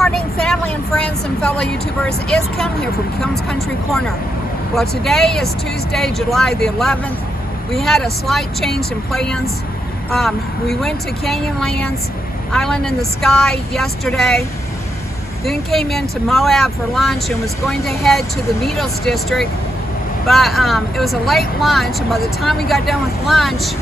morning, family and friends and fellow YouTubers. It's Kim here from Kim's Country Corner. Well, today is Tuesday, July the 11th. We had a slight change in plans. We went to Canyonlands, Island in the Sky yesterday, then came into Moab for lunch and was going to head to the Natl district. But it was a late lunch, and by the time we got done with lunch,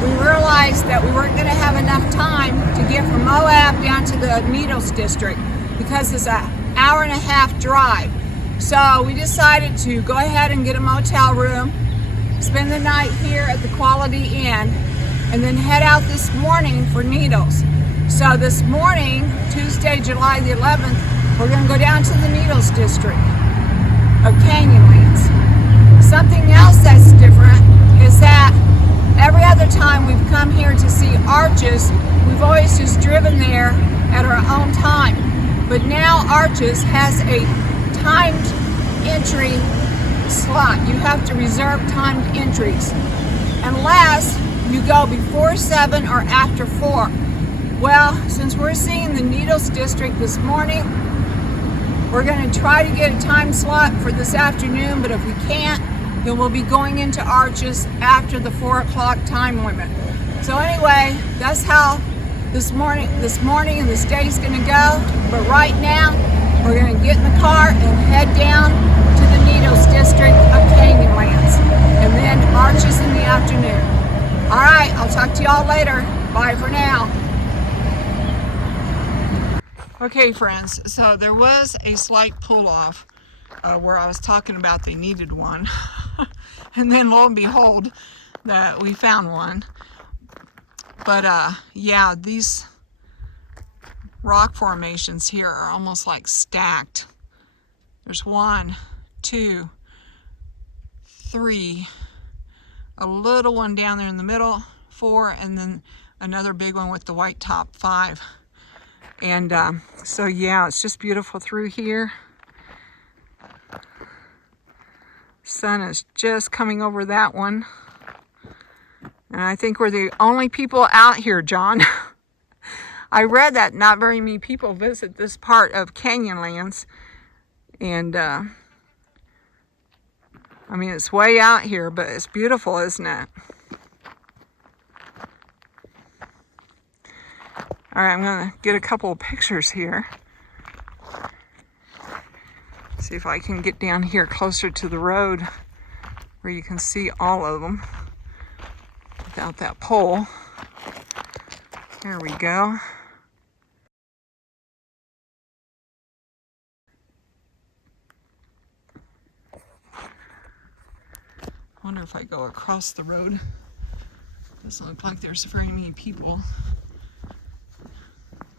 we realized that we weren't going to have enough time to get from Moab down to the Natl district because it's an hour and a half drive. So we decided to go ahead and get a motel room, spend the night here at the Quality Inn, and then head out this morning for Natl. So this morning, Tuesday, July the 11th, we're going to go down to the Natl district of Canyonlands. Something else that's different is that every other time we've come here to see Arches, we've always just driven there at our own time. But now Arches has a timed entry slot. You have to reserve timed entries unless you go before 7 or after 4. Well, since we're seeing the Natl district this morning, we're going to try to get a time slot for this afternoon, but if we can't, then we'll be going into Arches after the 4 o'clock time limit. So anyway, that's how this morning and this day is going to go. But right now, we're going to get in the car and head down to the Natl district of Canyonlands, and then Arches in the afternoon. All right, I'll talk to y'all later. Bye for now. Okay, friends, so there was a slight pull-off where I was talking about they needed one. And then lo and behold, that we found one. But yeah, these rock formations here are almost like stacked. There's 1, 2, 3, a little one down there in the middle, 4, and then another big one with the white top, 5. And so yeah, it's just beautiful through here. Sun is just coming over that one. And I think we're the only people out here, John. I read that not very many people visit this part of Canyonlands. And I mean, it's way out here, but it's beautiful, isn't it? All right, I'm gonna get a couple of pictures here. See if I can get down here closer to the road where you can see all of them without that pole. There we go. I wonder if I go across the road. Doesn't look like there's very many people.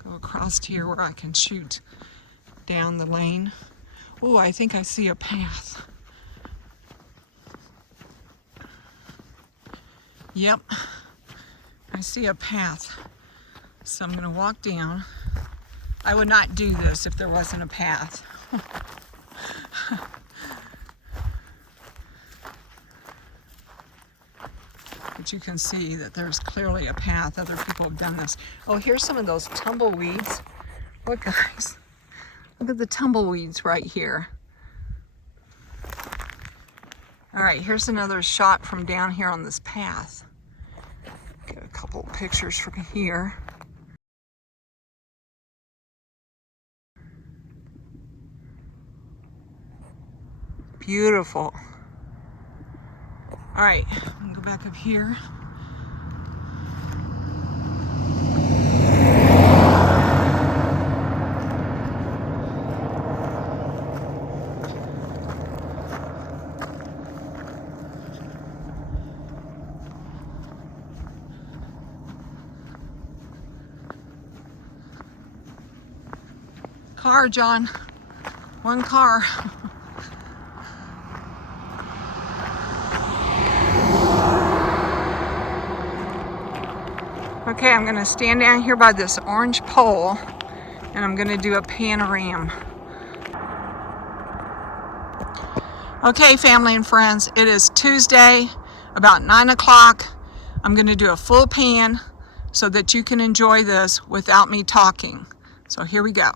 Go across here where I can shoot down the lane. Oh, I think I see a path. Yep, I see a path. So I'm going to walk down. I would not do this if there wasn't a path. But you can see that there's clearly a path. Other people have done this. Oh, here's some of those tumbleweeds. Look, guys. Look at the tumbleweeds right here. All right, here's another shot from down here on this path. Get a couple of pictures from here. Beautiful. All right, I'm gonna go back up here. Car, John. One car. Okay, I'm gonna stand down here by this orange pole and I'm gonna do a panorama. Okay, family and friends, it is Tuesday, about 9 o'clock. I'm gonna do a full pan so that you can enjoy this without me talking. So here we go.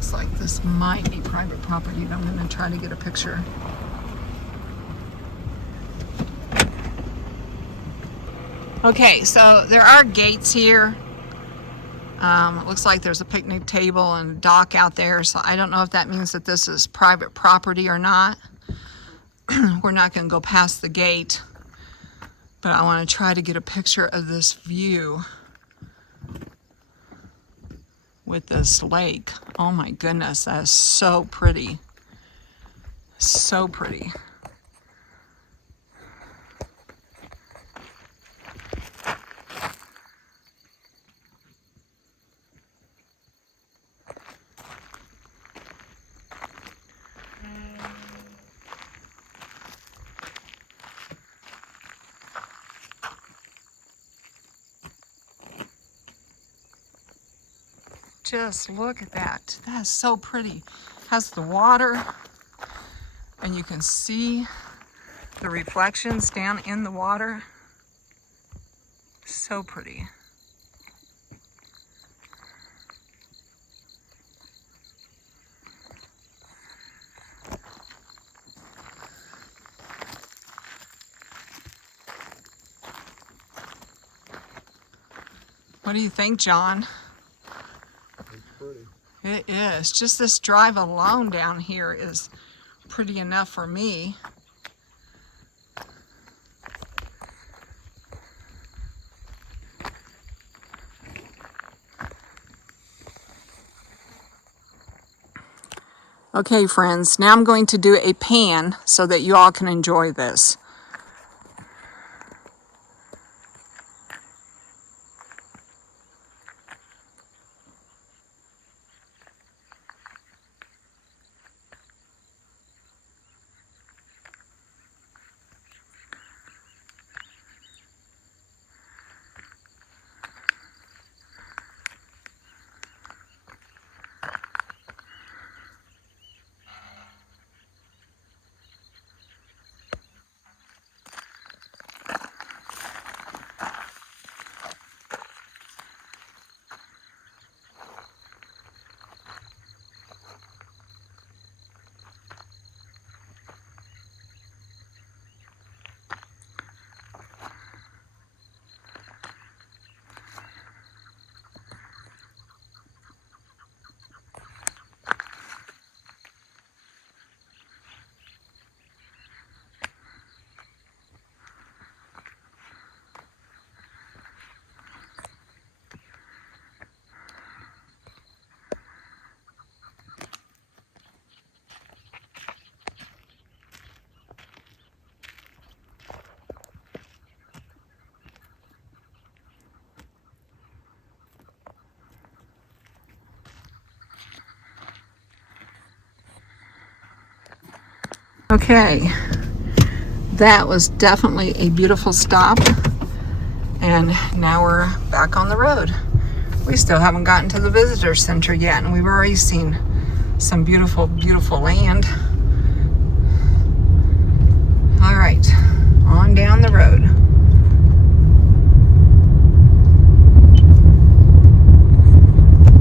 Looks like this might be private property, but I'm going to try to get a picture. Okay, so there are gates here. It looks like there's a picnic table and a dock out there, so I don't know if that means that this is private property or not. We're not going to go past the gate, but I want to try to get a picture of this view with this lake. Oh my goodness, that is so pretty. So pretty. Just look at that. That is so pretty. Has the water, and you can see the reflections down in the water. So pretty. What do you think, John? It is. Just this drive alone down here is pretty enough for me. Okay, friends, now I'm going to do a pan so that you all can enjoy this. Okay, that was definitely a beautiful stop, and now we're back on the road. We still haven't gotten to the visitor center yet, and we've already seen some beautiful, beautiful land. All right, on down the road.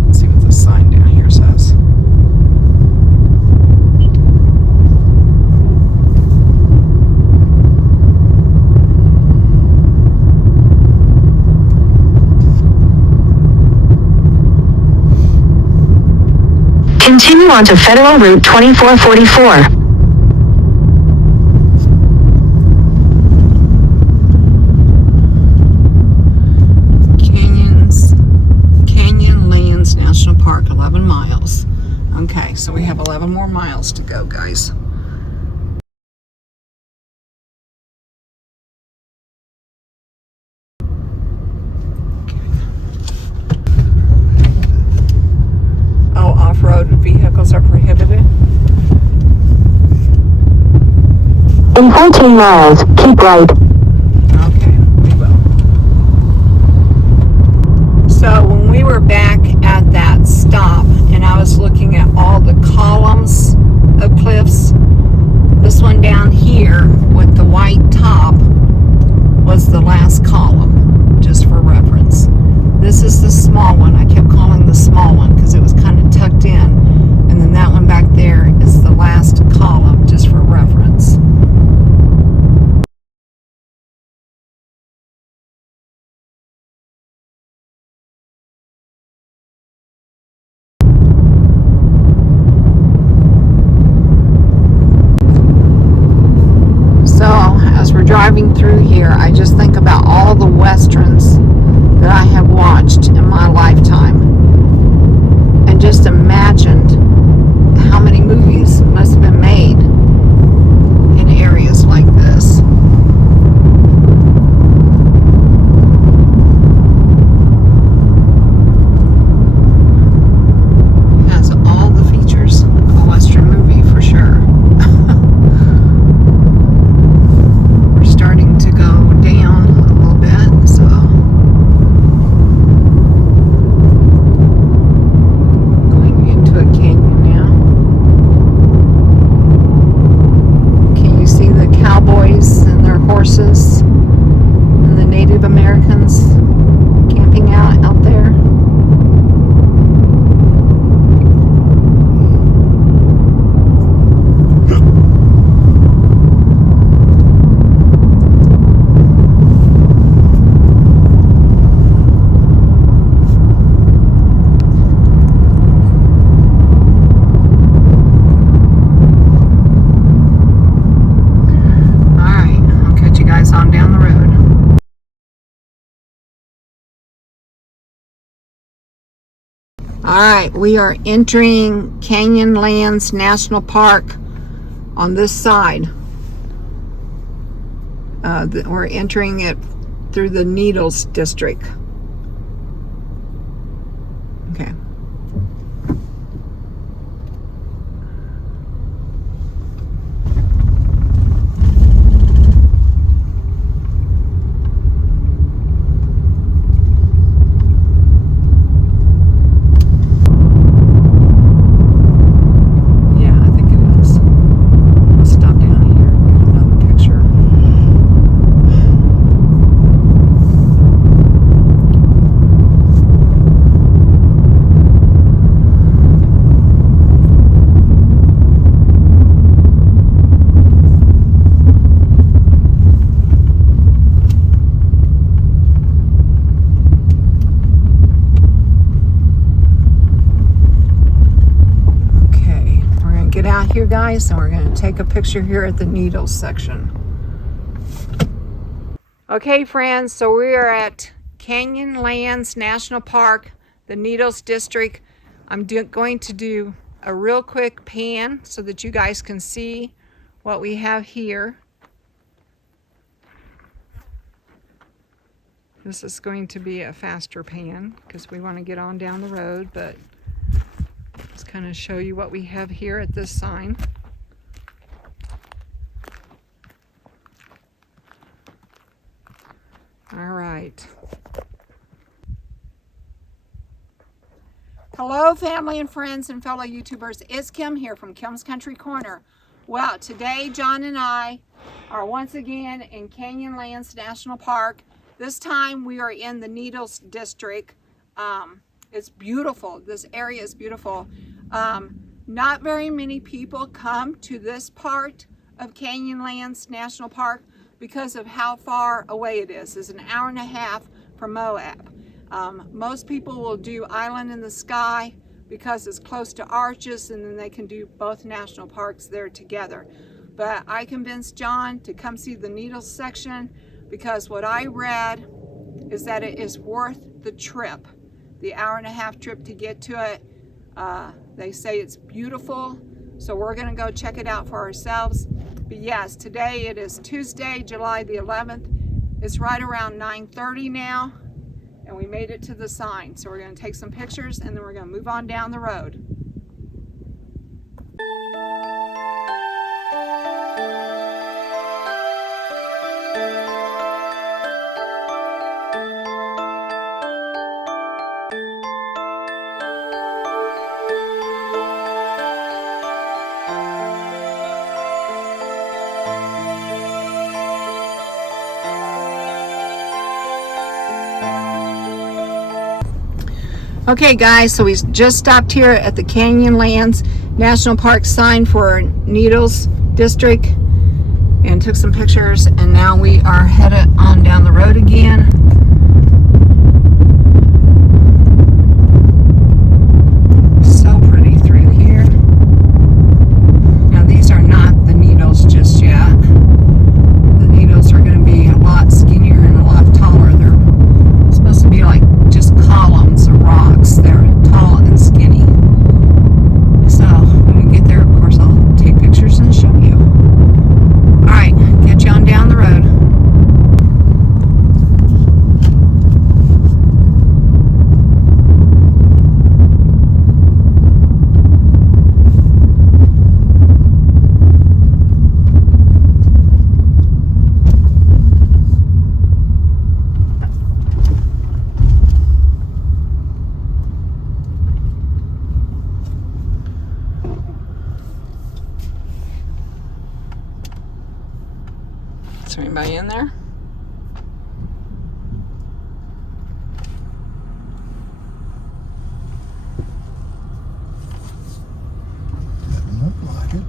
Let's see what the sign down here says. Continue on to Federal Route 2444. Canyonlands National Park, 11 miles. Okay, so we have 11 more miles to go, guys. Oh, off-road vehicles are prohibited? In 14 miles, keep right. Okay, we will. So when we were back at that stop and I was looking at all the columns of cliffs, this one down here with the white top was the last column, just for reference. This is the small one. I kept calling the small one because it was kind of tucked in. here, I just think about all the westerns that I have watched in my lifetime, and just imagined how many movies must have been made in areas like this. It has all the features of a western movie for sure. We're starting to go down a little bit, so going into a canyon now. Can you see the cowboys and their horses and the Native Americans camping out there? On down the road. Alright, we are entering Canyonlands National Park on this side. We're entering it through the Needles district. Okay. Out here, guys, and we're going to take a picture here at the Needles section. Okay, friends, so we are at Canyonlands National Park, the Needles district. I'm going to do a real quick pan so that you guys can see what we have here. This is going to be a faster pan because we want to get on down the road, but just kind of show you what we have here at this sign. All right. Hello, family and friends and fellow YouTubers. It's Kim here from Kim's Country Corner. Well, today John and I are once again in Canyonlands National Park. This time we are in the Needles district. It's beautiful. This area is beautiful. Not very many people come to this part of Canyonlands National Park because of how far away it is. It's an hour and a half from Moab. Most people will do Island in the Sky because it's close to Arches, and then they can do both national parks there together. But I convinced John to come see the Needles section because what I read is that it is worth the trip. The hour and a half trip to get to it. They say it's beautiful, so we're gonna go check it out for ourselves. But yes, today it is Tuesday, July the 11th. It's right around 9:30 now, and we made it to the sign. So we're gonna take some pictures and then we're gonna move on down the road. Okay guys, so we just stopped here at the Canyonlands National Park sign for Needles District and took some pictures, and now we are headed on down the road again. So pretty through here. Now these are not the Needles just yet. The Needles are going to be a lot there anybody in there? Doesn't look like it.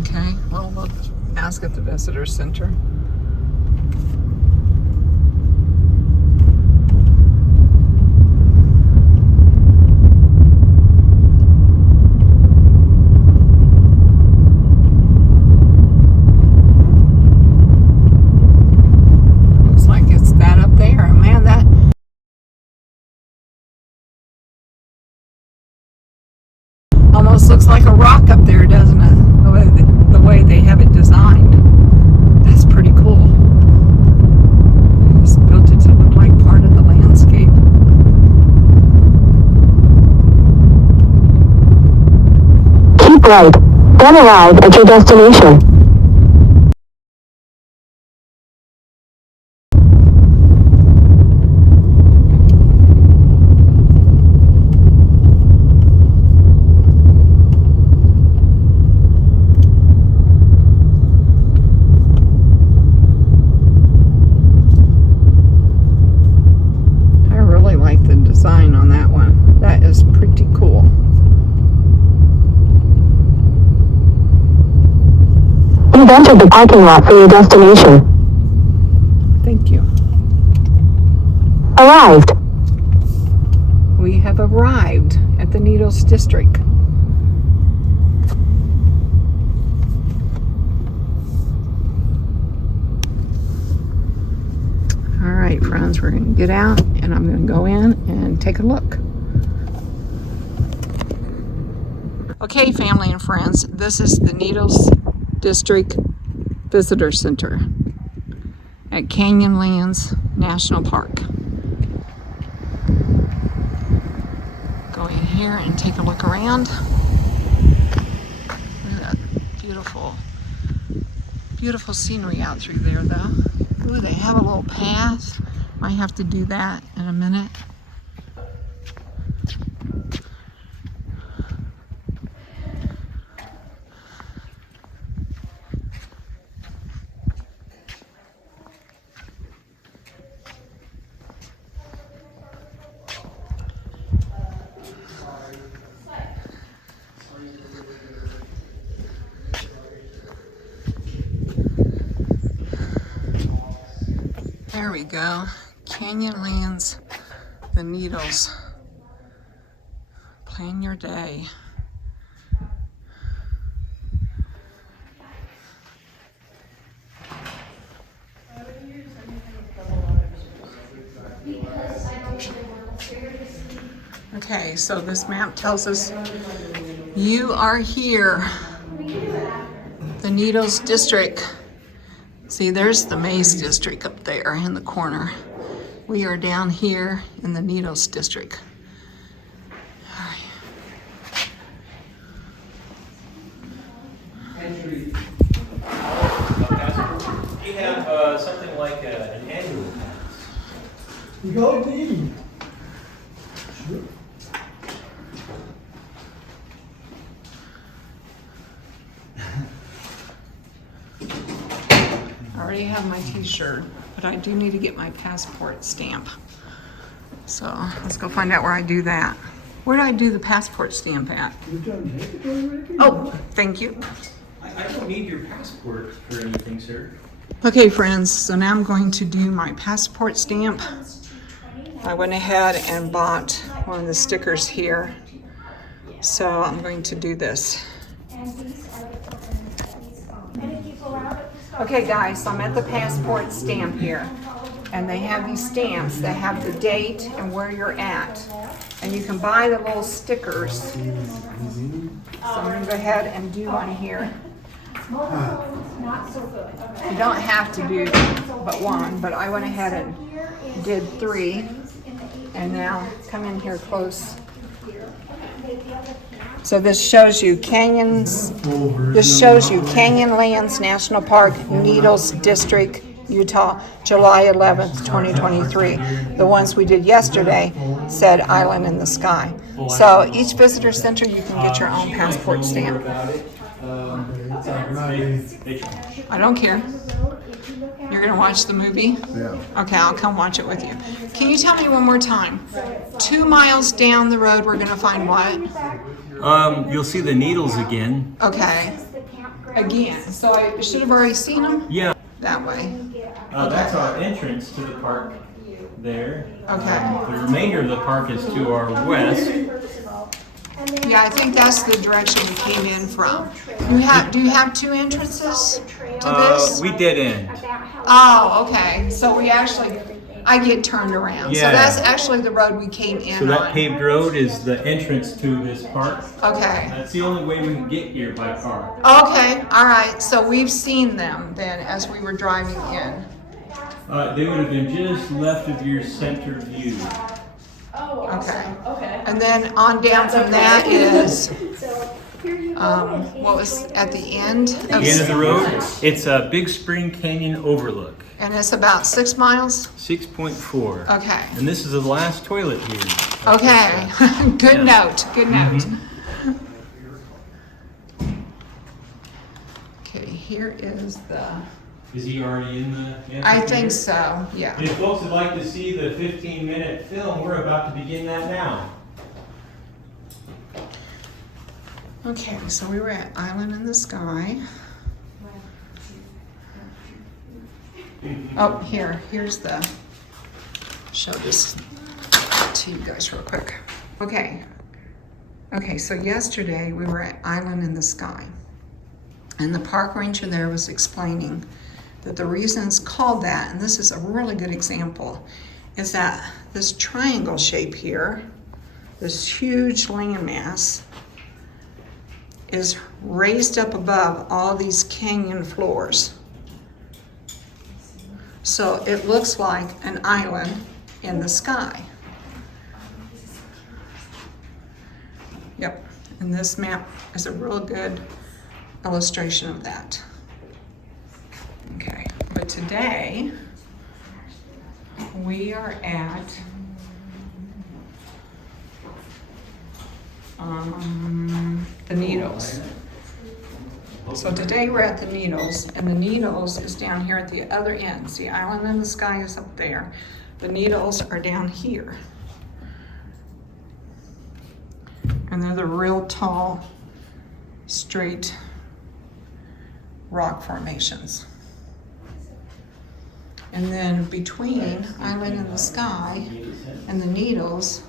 Okay, well, we'll ask at the visitor center. Looks like it's that up there. Man, that almost looks like a rock up there, doesn't it? The way they have it designed. That's pretty cool. They just built it to look like part of the landscape. Keep right. Then arrive at your destination. I really like the design on that one. That is pretty cool. You've entered the parking lot for your destination. Thank you. Arrived. We have arrived at the Needles District. All right, friends, we're going to get out and I'm going to go in and take a look. Okay, family and friends, this is the Needles District Visitor Center at Canyonlands National Park. Go in here and take a look around. Look at that beautiful scenery out through there, though. Ooh, they have a little path. Might have to do that in a minute. There we go. Canyonlands, the Needles. Plan your day. Okay, so this map tells us you are here. The Needles District. See, there's the Maze District up there in the corner. We are down here in the Needles District. All right. Entry. We have something like an annual pass. You go to eat. Sure. I already have my t-shirt, but I do need to get my passport stamp. So let's go find out where I do that. Where do I do the passport stamp at? You've done it already? Oh, thank you. I don't need your passport for anything, sir. Okay, friends, so now I'm going to do my passport stamp. I went ahead and bought one of the stickers here. So I'm going to do this. Okay guys, so I'm at the passport stamp here. And they have these stamps that have the date and where you're at. And you can buy the little stickers. So I'm gonna go ahead and do one here. You don't have to do but one, but I went ahead and did 3. And now come in here close. So this shows you this shows you Canyonlands National Park, Needles District, Utah, July 11th, 2023. The ones we did yesterday said Island in the Sky. So each visitor center, you can get your own passport stamp. I don't care. You're gonna watch the movie? Yeah. Okay, I'll come watch it with you. Can you tell me one more time? 2 miles down the road, we're gonna find what? You'll see the needles again. Okay. Again, so I should have already seen them Yeah. that way. That's our entrance to the park there. Okay. The remainder of the park is to our west. Yeah, I think that's the direction we came in from. Do you have 2 entrances to this? We did end. Oh, okay. So I get turned around. So Yeah. that's actually the road we came in So that on. paved road is the entrance to this park. Okay. That's the only way we can get here by car. Okay, all right. So we've seen them then as we were driving in. They would have been just left of your center view. Okay. And then on down from that is, what was at the end? The end of the road, it's a Big Spring Canyon overlook. And it's about 6 miles? 6.4. Okay. And this is the last toilet here. Okay. Good note, good note. Okay, here is the, Is he already in the I think so, yeah. If folks would like to see the 15-minute film, we're about to begin that now. Okay, so we were at Island in the Sky. Oh, here's the, show this to you guys real quick. Okay, so yesterday we were at Island in the Sky. And the park ranger there was explaining that the reason it's called that, and this is a really good example, is that this triangle shape here, this huge landmass, is raised up above all these canyon floors. So it looks like an island in the sky. Yep, and this map is a real good illustration of that. Okay, but today we are at the Needles. So today we're at the Needles, and the Needles is down here at the other end. See, Island in the Sky is up there. The Needles are down here. And they're the real tall, straight rock formations. And then between Island in the Sky and the Needles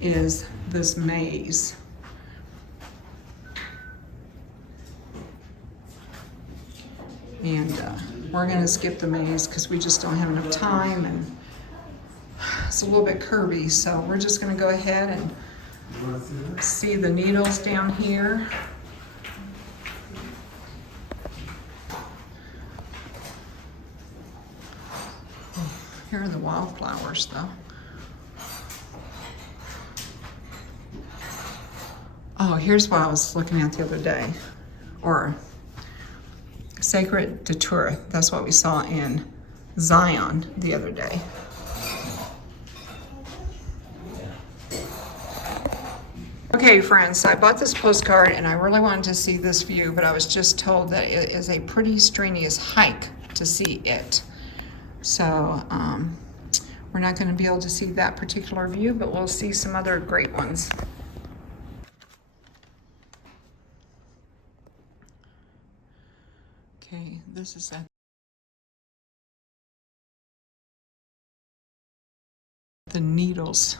is this maze. And we're gonna skip the maze because we just don't have enough time, and it's a little bit curvy, so we're just gonna go ahead and see the Needles down here. Here are the wildflowers, though. Oh, here's what I was looking at the other day, or Sacred Datura. That's what we saw in Zion the other day. Okay, friends, so I bought this postcard and I really wanted to see this view, but I was just told that it is a pretty strenuous hike to see it. So we're not going to be able to see that particular view, but we'll see some other great ones. Okay, this is at the Needles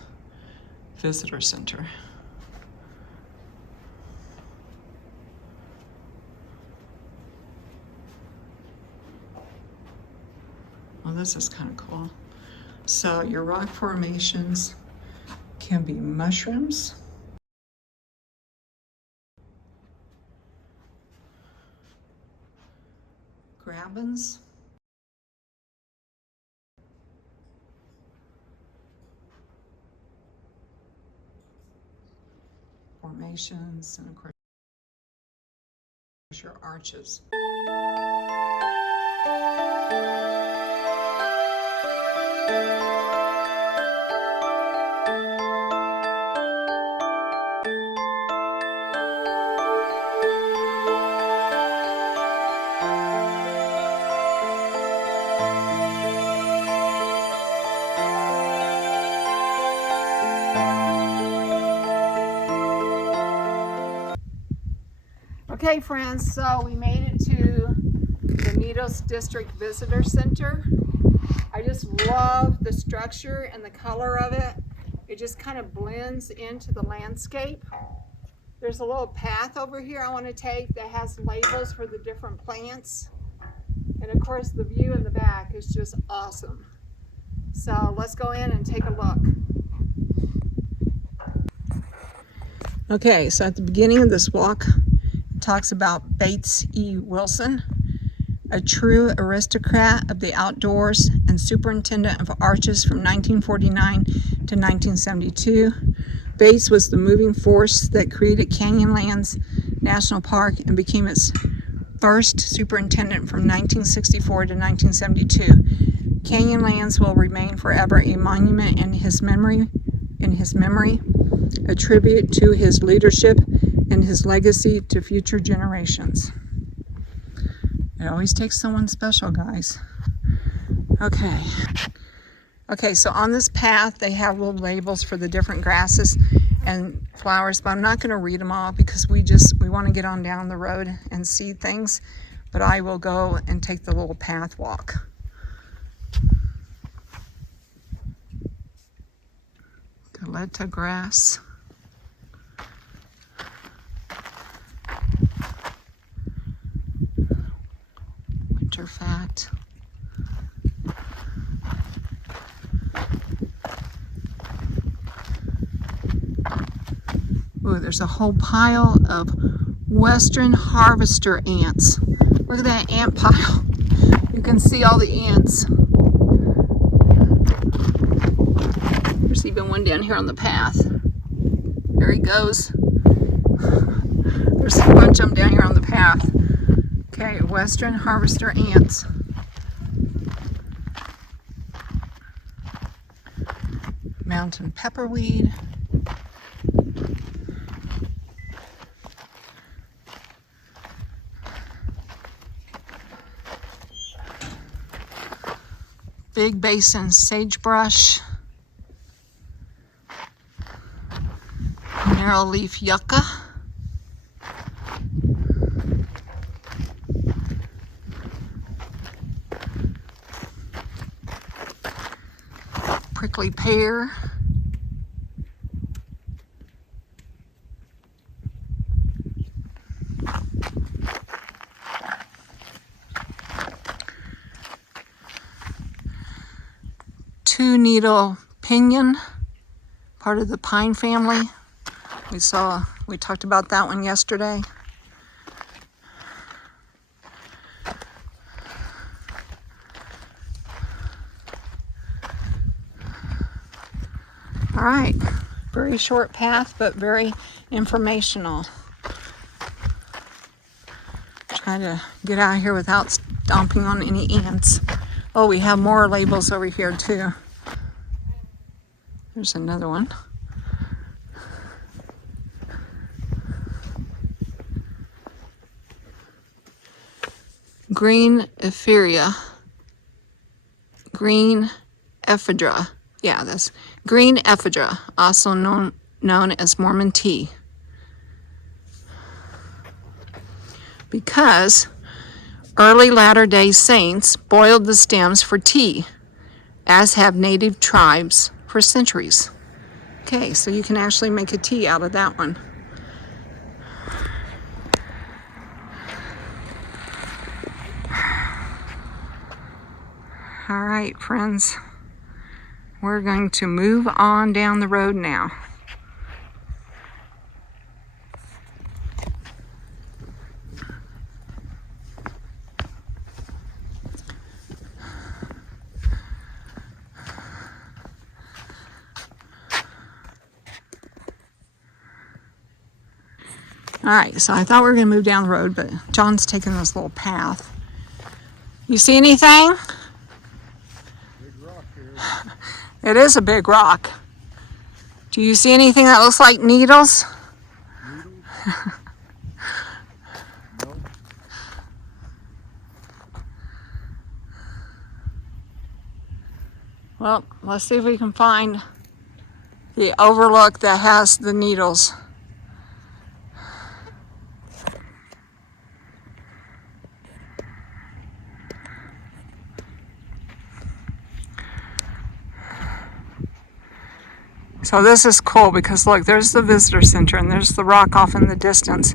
Visitor Center. Well, this is kind of cool. So your rock formations can be mushrooms, grabens, formations, and of course your arches. Okay friends, so we made it to the Needles District Visitor Center. I just love the structure and the color of it. It just kind of blends into the landscape. There's a little path over here I want to take that has labels for the different plants. And of course the view in the back is just awesome. So let's go in and take a look. Okay, so at the beginning of this walk, it talks about Bates E. Wilson, a true aristocrat of the outdoors and superintendent of arches from 1949 to 1972. Bates was the moving force that created Canyonlands National Park and became its first superintendent from 1964 to 1972. Canyonlands will remain forever a monument in his memory, a tribute to his leadership and his legacy to future generations. It always takes someone special, guys. Okay, so on this path they have little labels for the different grasses and flowers, but I'm not going to read them all because we want to get on down the road and see things. But I will go and take the little path walk. Galeta grass. Winter fat. Ooh, there's a whole pile of western harvester ants. Look at that ant pile. You can see all the ants. There's even one down here on the path. There he goes. There's a bunch of them down here on the path. Okay, western harvester ants. Mountain pepperweed. Big basin sagebrush. Narrow leaf yucca. Prickly pear. Two-needle pinyon, part of the pine family. We talked about that one yesterday. All right, very short path, but very informational. Try to get out of here without stomping on any ants. Oh, we have more labels over here too. There's another one. Green ephedra. Green ephedra. Yeah, that's green ephedra, also known as Mormon tea. Because early Latter-day Saints boiled the stems for tea, as have native tribes for centuries. Okay, so you can actually make a tea out of that one. All right, friends, we're going to move on down the road now. All right, so I thought we were going to move down the road, but John's taking this little path. You see anything? Big rock here. It is a big rock. Do you see anything that looks like needles? Needles? No. Well, let's see if we can find the overlook that has the needles. So this is cool because look, there's the visitor center and there's the rock off in the distance,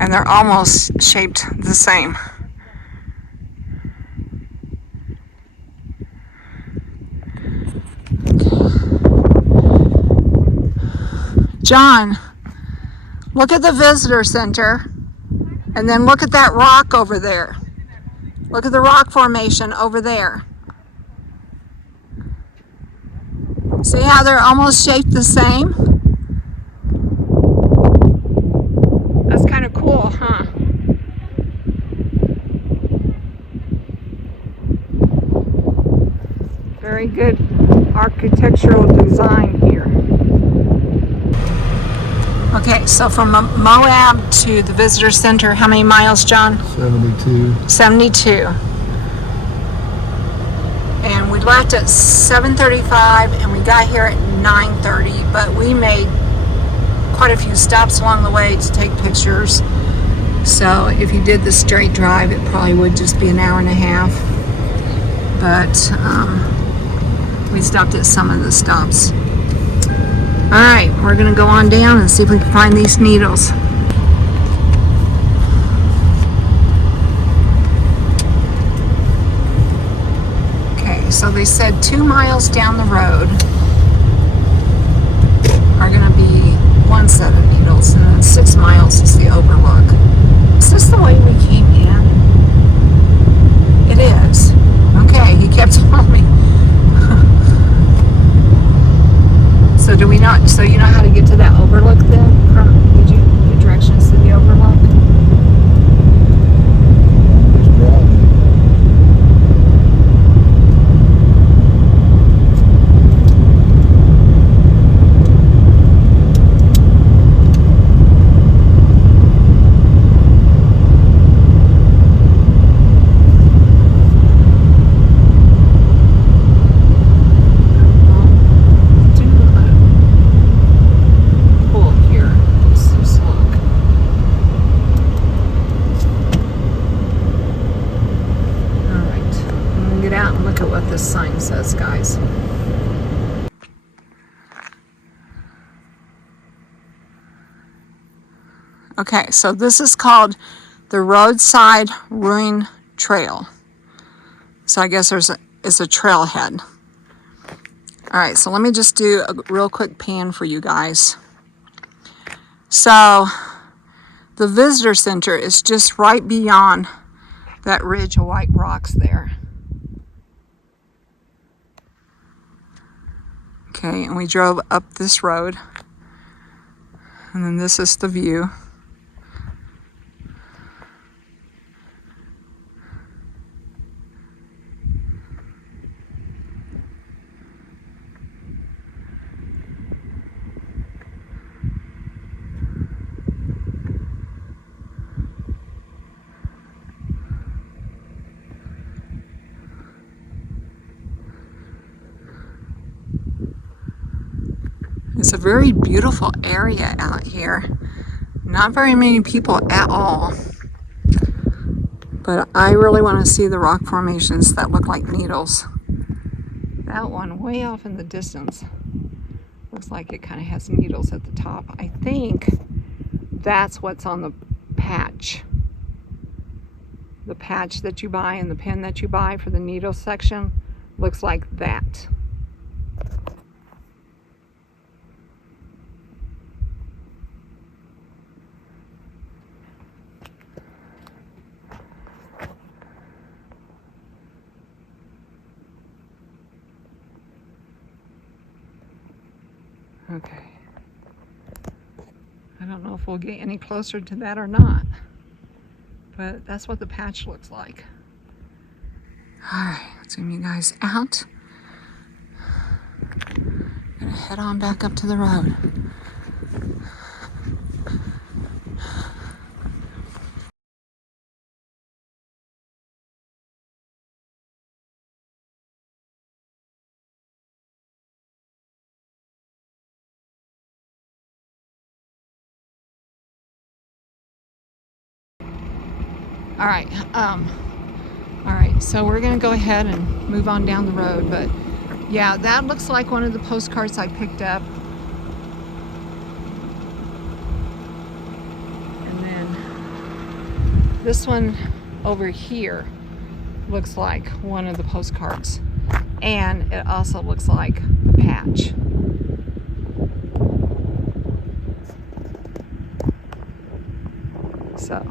and they're almost shaped the same. John, look at the visitor center and then look at that rock over there. Look at the rock formation over there. See how they're almost shaped the same? That's kind of cool, huh? Very good architectural design here. Okay, so from Moab to the visitor center, how many miles, John? 72. 72. And we left at 7:35 and we got here at 9:30, but we made quite a few stops along the way to take pictures. So if you did the straight drive, it probably would just be an hour and a half. But we stopped at some of the stops. All right, we're gonna go on down and see if we can find these needles. Okay, so they said 2 miles down the road are gonna be one set of needles, and then 6 miles is the overlook. Is this the way we came in? It is. Okay, he kept telling me. So do we not, so you know how to get to that overlook then? Did you get directions to the overlook? Just driving. This sign says, guys. Okay, so this is called the Roadside Ruin Trail. So I guess it's a trailhead. All right, so let me just do a real quick pan for you guys. So the visitor center is just right beyond that ridge of white rocks there. Okay, and we drove up this road, and then this is the view. It's a very beautiful area out here. Not very many people at all. But I really want to see the rock formations that look like needles. That one way off in the distance looks like it kind of has needles at the top. I think that's what's on the patch. The patch that you buy and the pin that you buy for the needle section looks like that. Okay. I don't know if we'll get any closer to that or not, but that's what the patch looks like. All right, zoom you guys out. Gonna head on back up to the road. All right, so we're gonna go ahead and move on down the road, but yeah, that looks like one of the postcards I picked up This one over here looks like one of the postcards, and it also looks like the patch. So,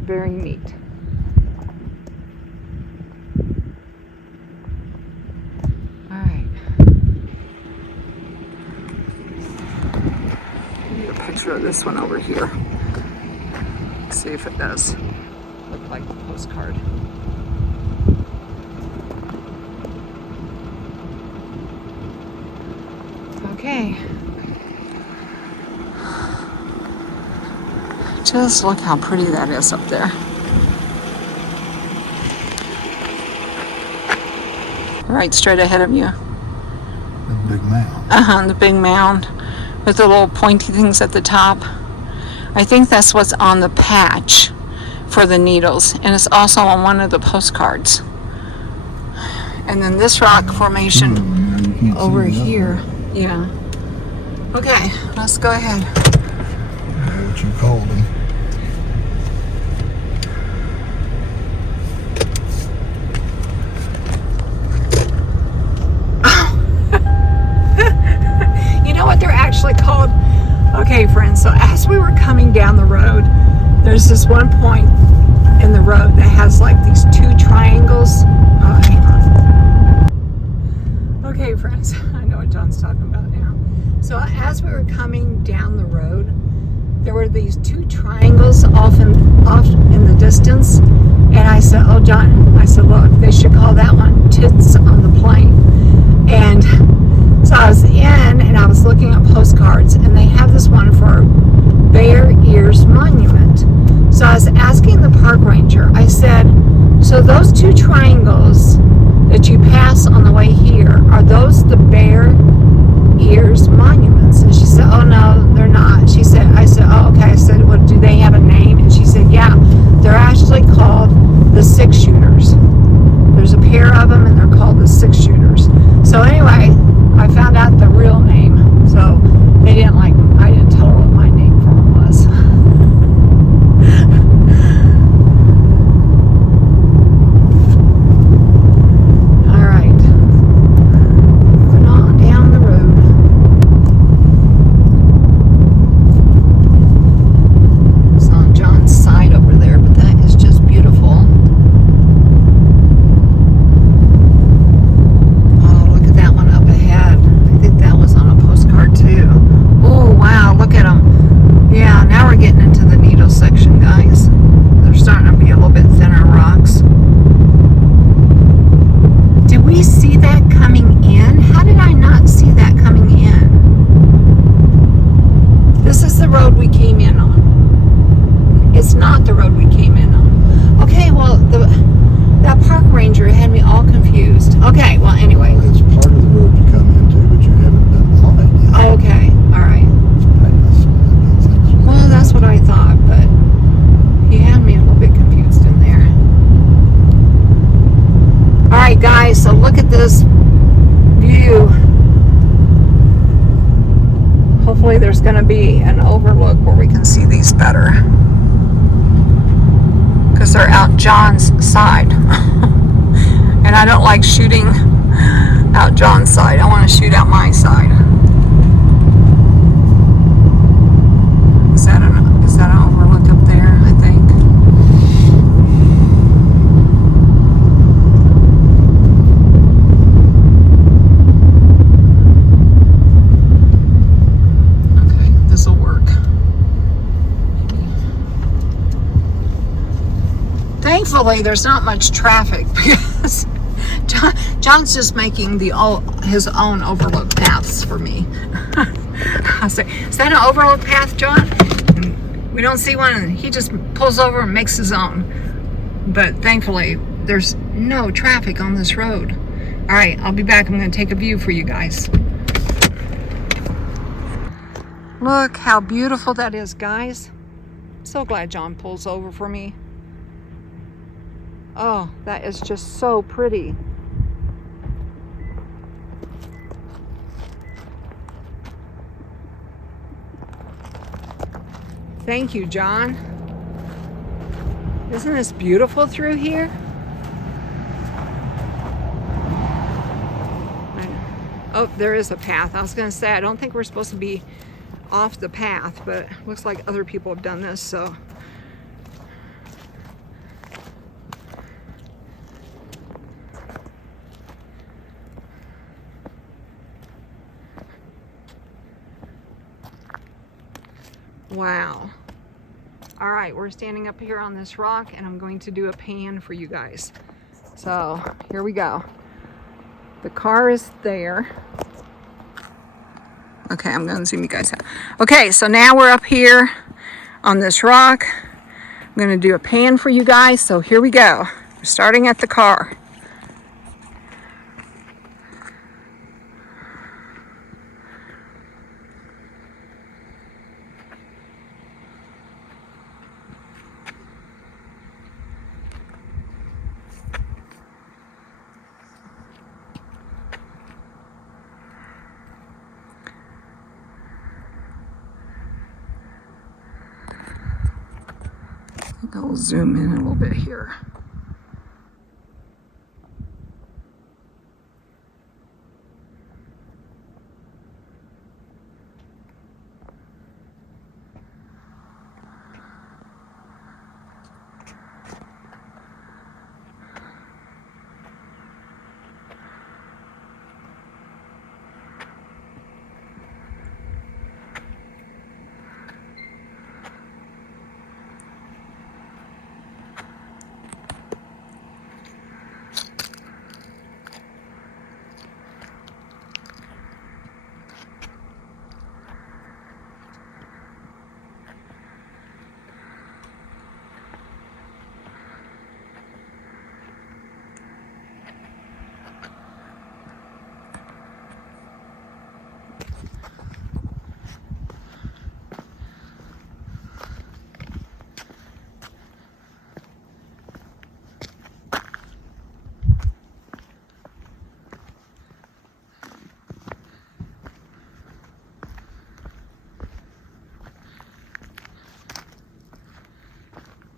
very neat. All right. Get a picture of this one over here. See if it does look like the postcard. Okay. Just look how pretty that is up there. Right straight ahead of you. The big mound. The big mound with the little pointy things at the top. I think that's what's on the patch for the needles, and it's also on one of the postcards. And then this rock formation over here. Yeah. Okay, let's go ahead. What you called them. You know what they're actually called? Okay, friends, so as we were coming down the road, there's this one point in the road that has like these two triangles. Oh, hang on. Okay, friends, I know what John's talking about now. So as we were coming down the road, there were these two triangles off in the distance. And I said, oh, John, I said, look, they should call that one Tits on the Plane. And so I was in and I was looking at postcards, and they have this one for Bear Ears Monument. So I was asking the park ranger, I said, so those two triangles that you pass on the way here, are those the Bear Ears Monuments? And she said, oh no, they're not. I said, oh okay. I said, well, do they have a name? And she said, yeah, they're actually called the Six Shooters. There's a pair of them and they're called the Six Shooters. So anyway, I found out the real name. So they didn't like, I didn't tell her what my name for them was. All right. Moving on down the road. It's on John's side over there, but that is just beautiful. Guys, so look at this view. Hopefully there's going to be an overlook where we can see these better, because they're out John's side. And I don't like shooting out John's side. I want to shoot out my side. Is that an overlook up there? I think. Thankfully, there's not much traffic because John's just making his own overlook paths for me. I say, is that an overlook path, John? And we don't see one, and he just pulls over and makes his own. But thankfully, there's no traffic on this road. All right, I'll be back. I'm going to take a view for you guys. Look how beautiful that is, guys. So glad John pulls over for me. Oh, that is just so pretty. Thank you, John. Isn't this beautiful through here? Oh, there is a path. I was going to say, I don't think we're supposed to be off the path, but it looks like other people have done this, so. Wow. All right, we're standing up here on this rock and I'm going to do a pan for you guys. So here we go. The car is there. Okay, I'm going to zoom you guys out. Okay, so now we're up here on this rock. I'm going to do a pan for you guys. So here we go. We're starting at the car. I think I'll zoom in a little bit here.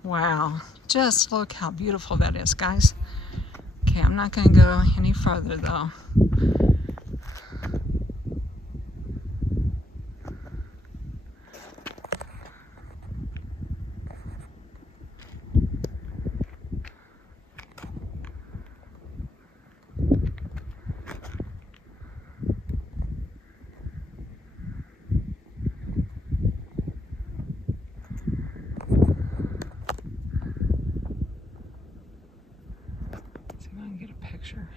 Wow, just look how beautiful that is, guys. Okay, I'm not going to go any further though. See if I can get a picture.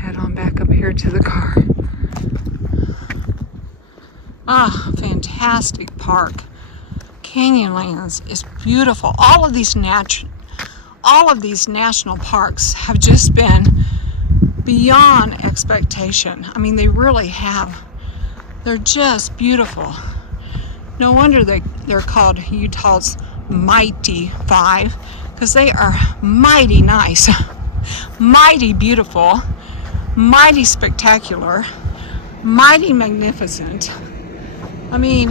Head on back up here to the car. Ah, fantastic park. Canyonlands is beautiful. All of these national parks have just been beyond expectation. I mean, they really have. They're just beautiful. No wonder they're called Utah's Mighty Five, because they are mighty nice, mighty beautiful, mighty spectacular, mighty magnificent. I mean,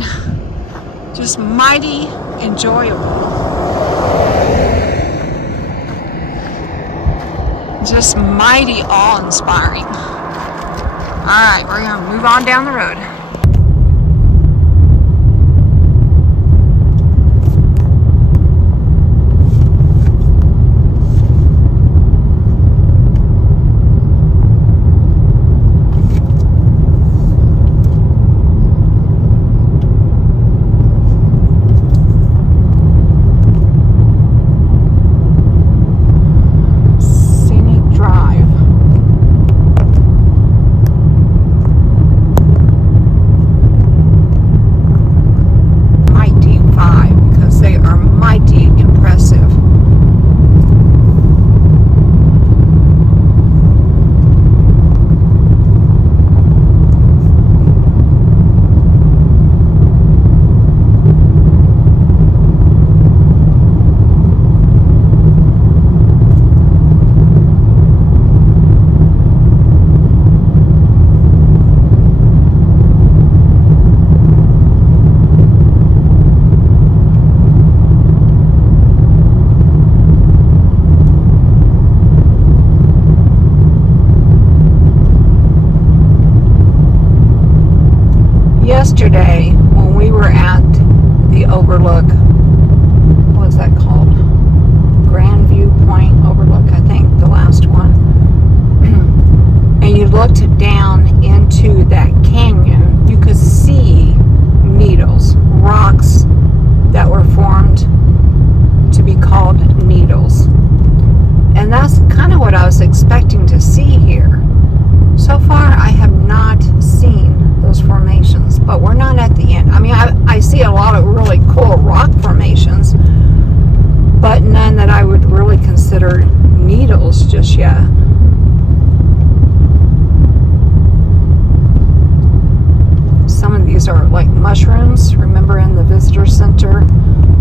just mighty enjoyable. Just mighty awe-inspiring. All right, we're gonna move on down the road. Scenic Drive. what I was expecting to see here. So far, I have not seen those formations, but we're not at the end. I mean, I see a lot of really cool rock formations, but none that I would really consider needles just yet. Some of these are like mushrooms. Remember in the visitor center,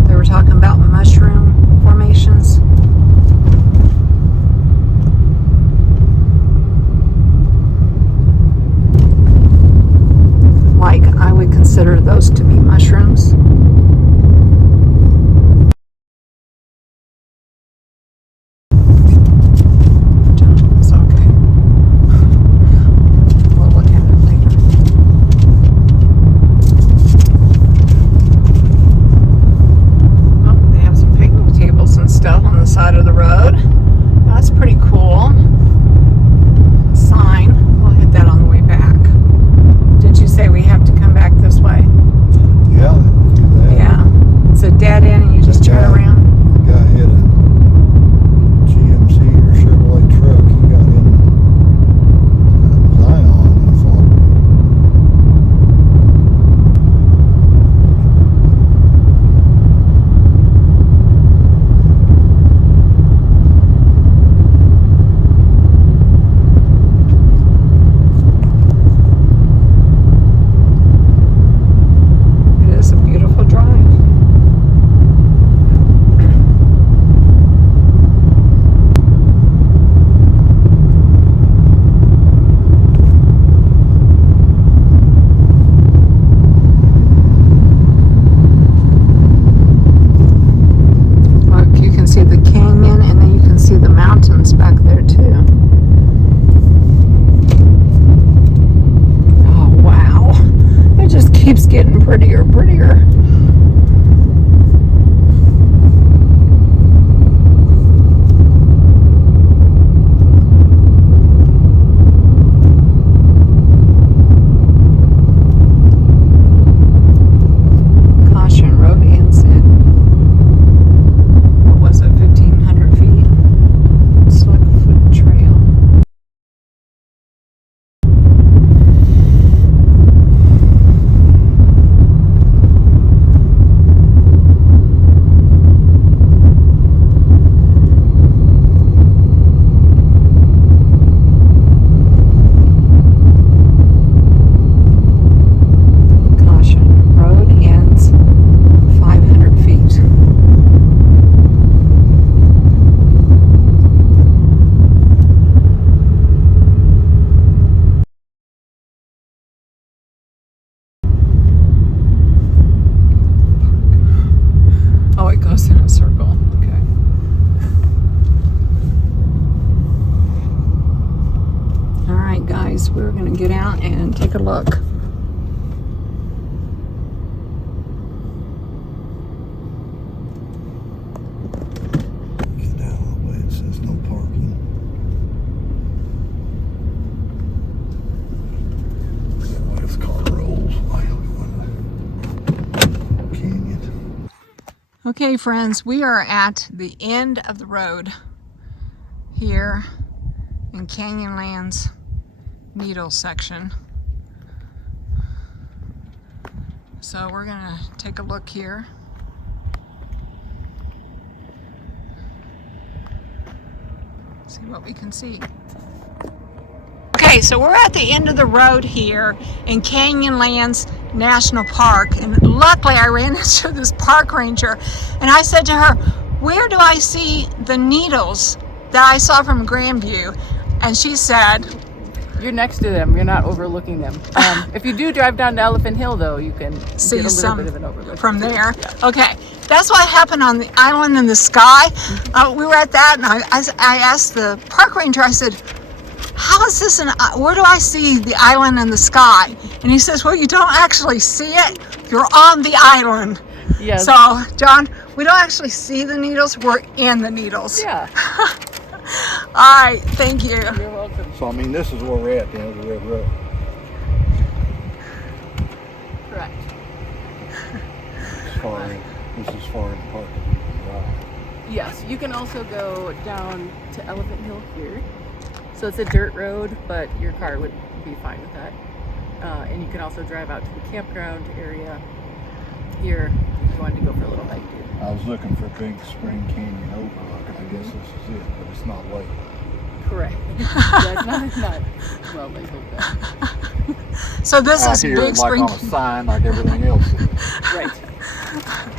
they were talking about mushroom formations. Like, I would consider those to be mushrooms. It's okay. We'll look at it later. Oh, they have some picnic tables and stuff on the side of the road. That's pretty cool. Sign. We'll hit that on the way back. Did you say we have to come back this way? Yeah, do that. Yeah. It's a dead end and you just turn around. The guy hit a GMC or Chevrolet truck. He got in Zion. I thought, It is a beautiful drive. Look, you can see the canyon and then you can see the mountains back there too. Oh wow. It just keeps getting prettier and prettier. Caution, road ends in, what was it, 1,500 feet? Slickfoot Trail. Caution, road ends 500 feet. Oh, it goes in a circle. Okay. All right, guys, we're going to get out and take a look. get out of the way. It says no parking. That way this car rolls. I don't want to canyon. Okay, friends, we are at the end of the road here in Canyonlands Needle section. So we're gonna take a look here. See what we can see. Okay, so we're at the end of the road here in Canyonlands National Park, and luckily I ran into this park ranger and I said to her, where do I see the needles that I saw from Grandview? And she said, You're next to them. You're not overlooking them. If you do drive down to Elephant Hill, though, you can see get a little some bit of an overlook from too. there. Yeah. Okay, that's what happened on the island in the sky. We were at that, and I asked the park ranger, I said, how is this, where do I see the island in the sky? And he says, well, you don't actually see it, you're on the island. Yes. So, John, we don't actually see the needles, we're in the needles. Yeah. All right, thank you. You're welcome. So I mean, this is where we're at, the end of the red road. Correct. This is far in the park. Wow. Yes, you can also go down to Elephant Hill here. So it's a dirt road, but your car would be fine with that. And you can also drive out to the campground area here if you wanted to go for a little hike too. I was looking for Big Spring Canyon overlook, and I guess this is it, but it's not labeled. Correct. Yeah, it's not well labeled though. So this is Here, Big like Spring. on a sign, like everything else is. Right.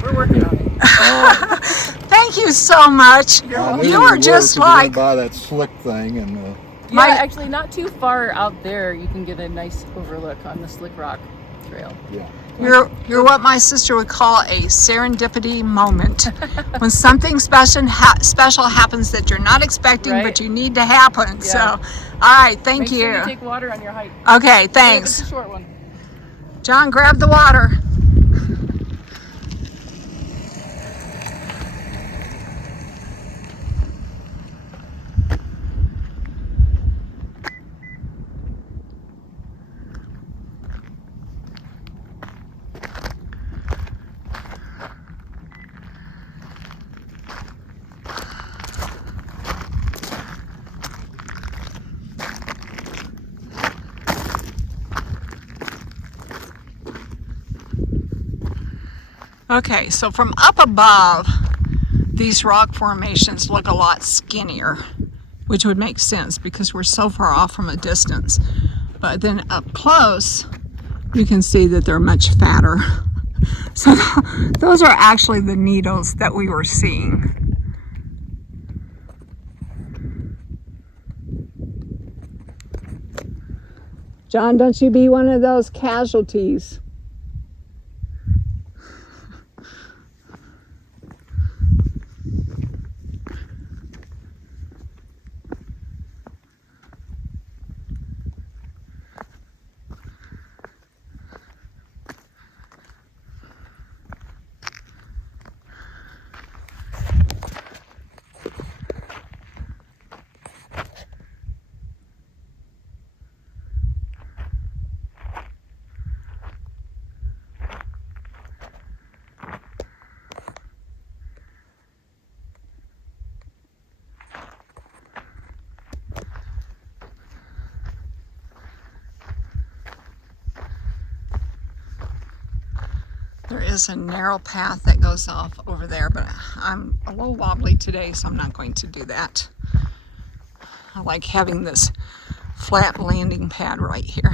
We're working on it. Thank you so much. I knew You we are were just to get like by that slick thing, and Yeah, actually not too far out there you can get a nice overlook on the Slick Rock Trail. yeah. you're what my sister would call a serendipity moment. When something special happens that you're not expecting, Right. but you need to happen. Yeah. So, all right, thank Make you. sure you take water on your hike. Okay, It's thanks. a short one. John, grab the water. Okay, so from up above, these rock formations look a lot skinnier, which would make sense because we're so far off from a distance. But then up close, you can see that they're much fatter. So those are actually the needles that we were seeing. John, don't you be one of those casualties. There is a narrow path that goes off over there, but I'm a little wobbly today, so I'm not going to do that. I like having this flat landing pad right here.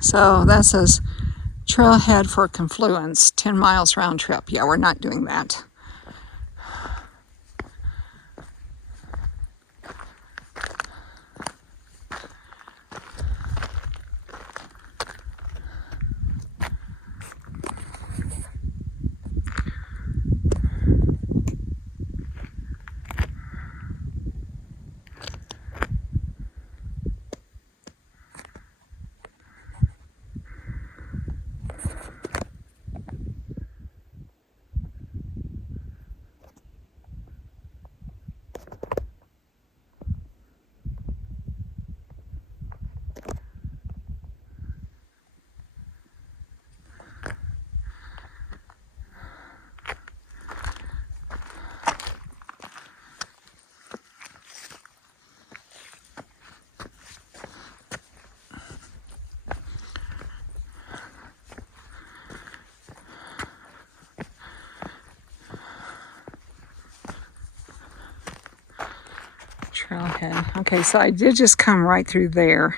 So that says trailhead for confluence, 10 miles round trip. Yeah, we're not doing that. Trailhead. Okay, so I did just come right through there.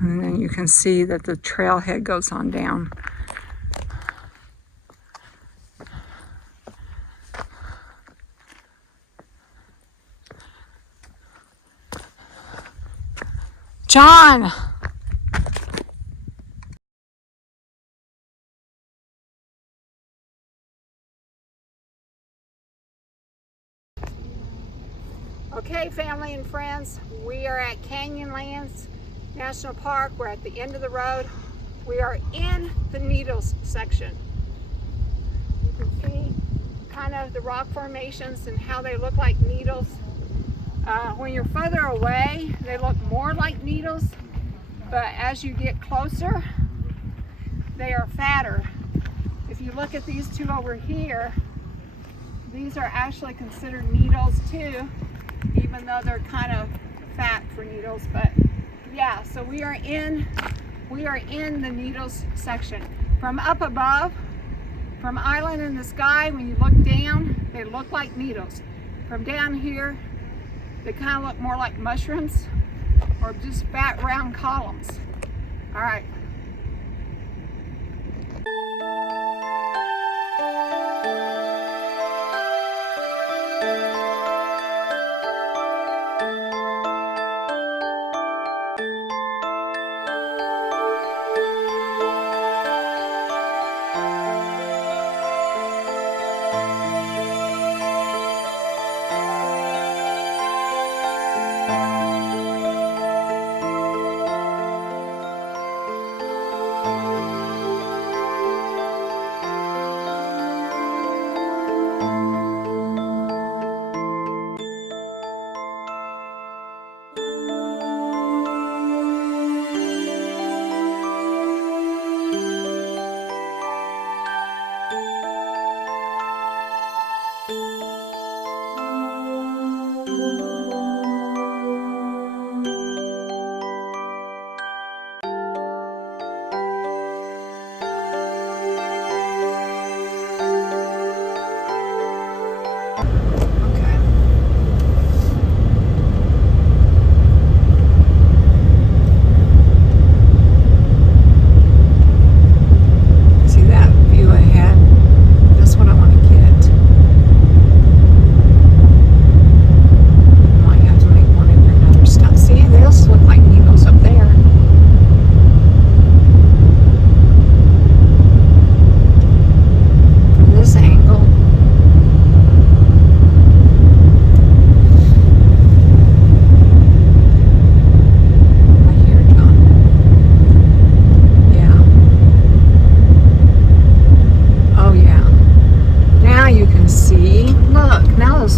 And then you can see that the trailhead goes on down. John. Okay, family and friends, we are at Canyonlands National Park. We're at the end of the road. We are in the Needles section. You can see kind of the rock formations and how they look like needles. When you're further away, they look more like needles, but as you get closer, they are fatter. If you look at these two over here, these are actually considered needles too, even though they're kind of fat for needles. But yeah, so we are in the needles section. From up above, from island in the sky, when you look down, they look like needles. From down here, they kind of look more like mushrooms or just fat round columns. All right.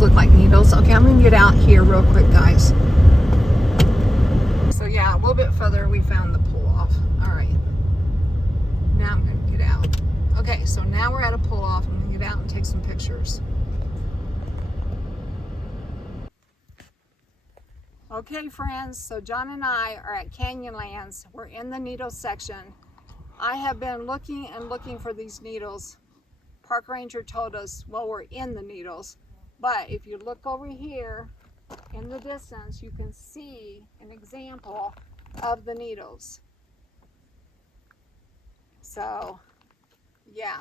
Look like needles. Okay, I'm gonna get out here real quick, guys. So yeah, a little bit further we found the pull off. All right, now I'm gonna get out. Okay, so now we're at a pull off. I'm gonna get out and take some pictures. Okay friends, so John and I are at Canyonlands. We're in the needles section. I have been looking and looking for these needles. Park ranger told us, well, we're in the needles. But if you look over here in the distance, you can see an example of the needles. So, yeah,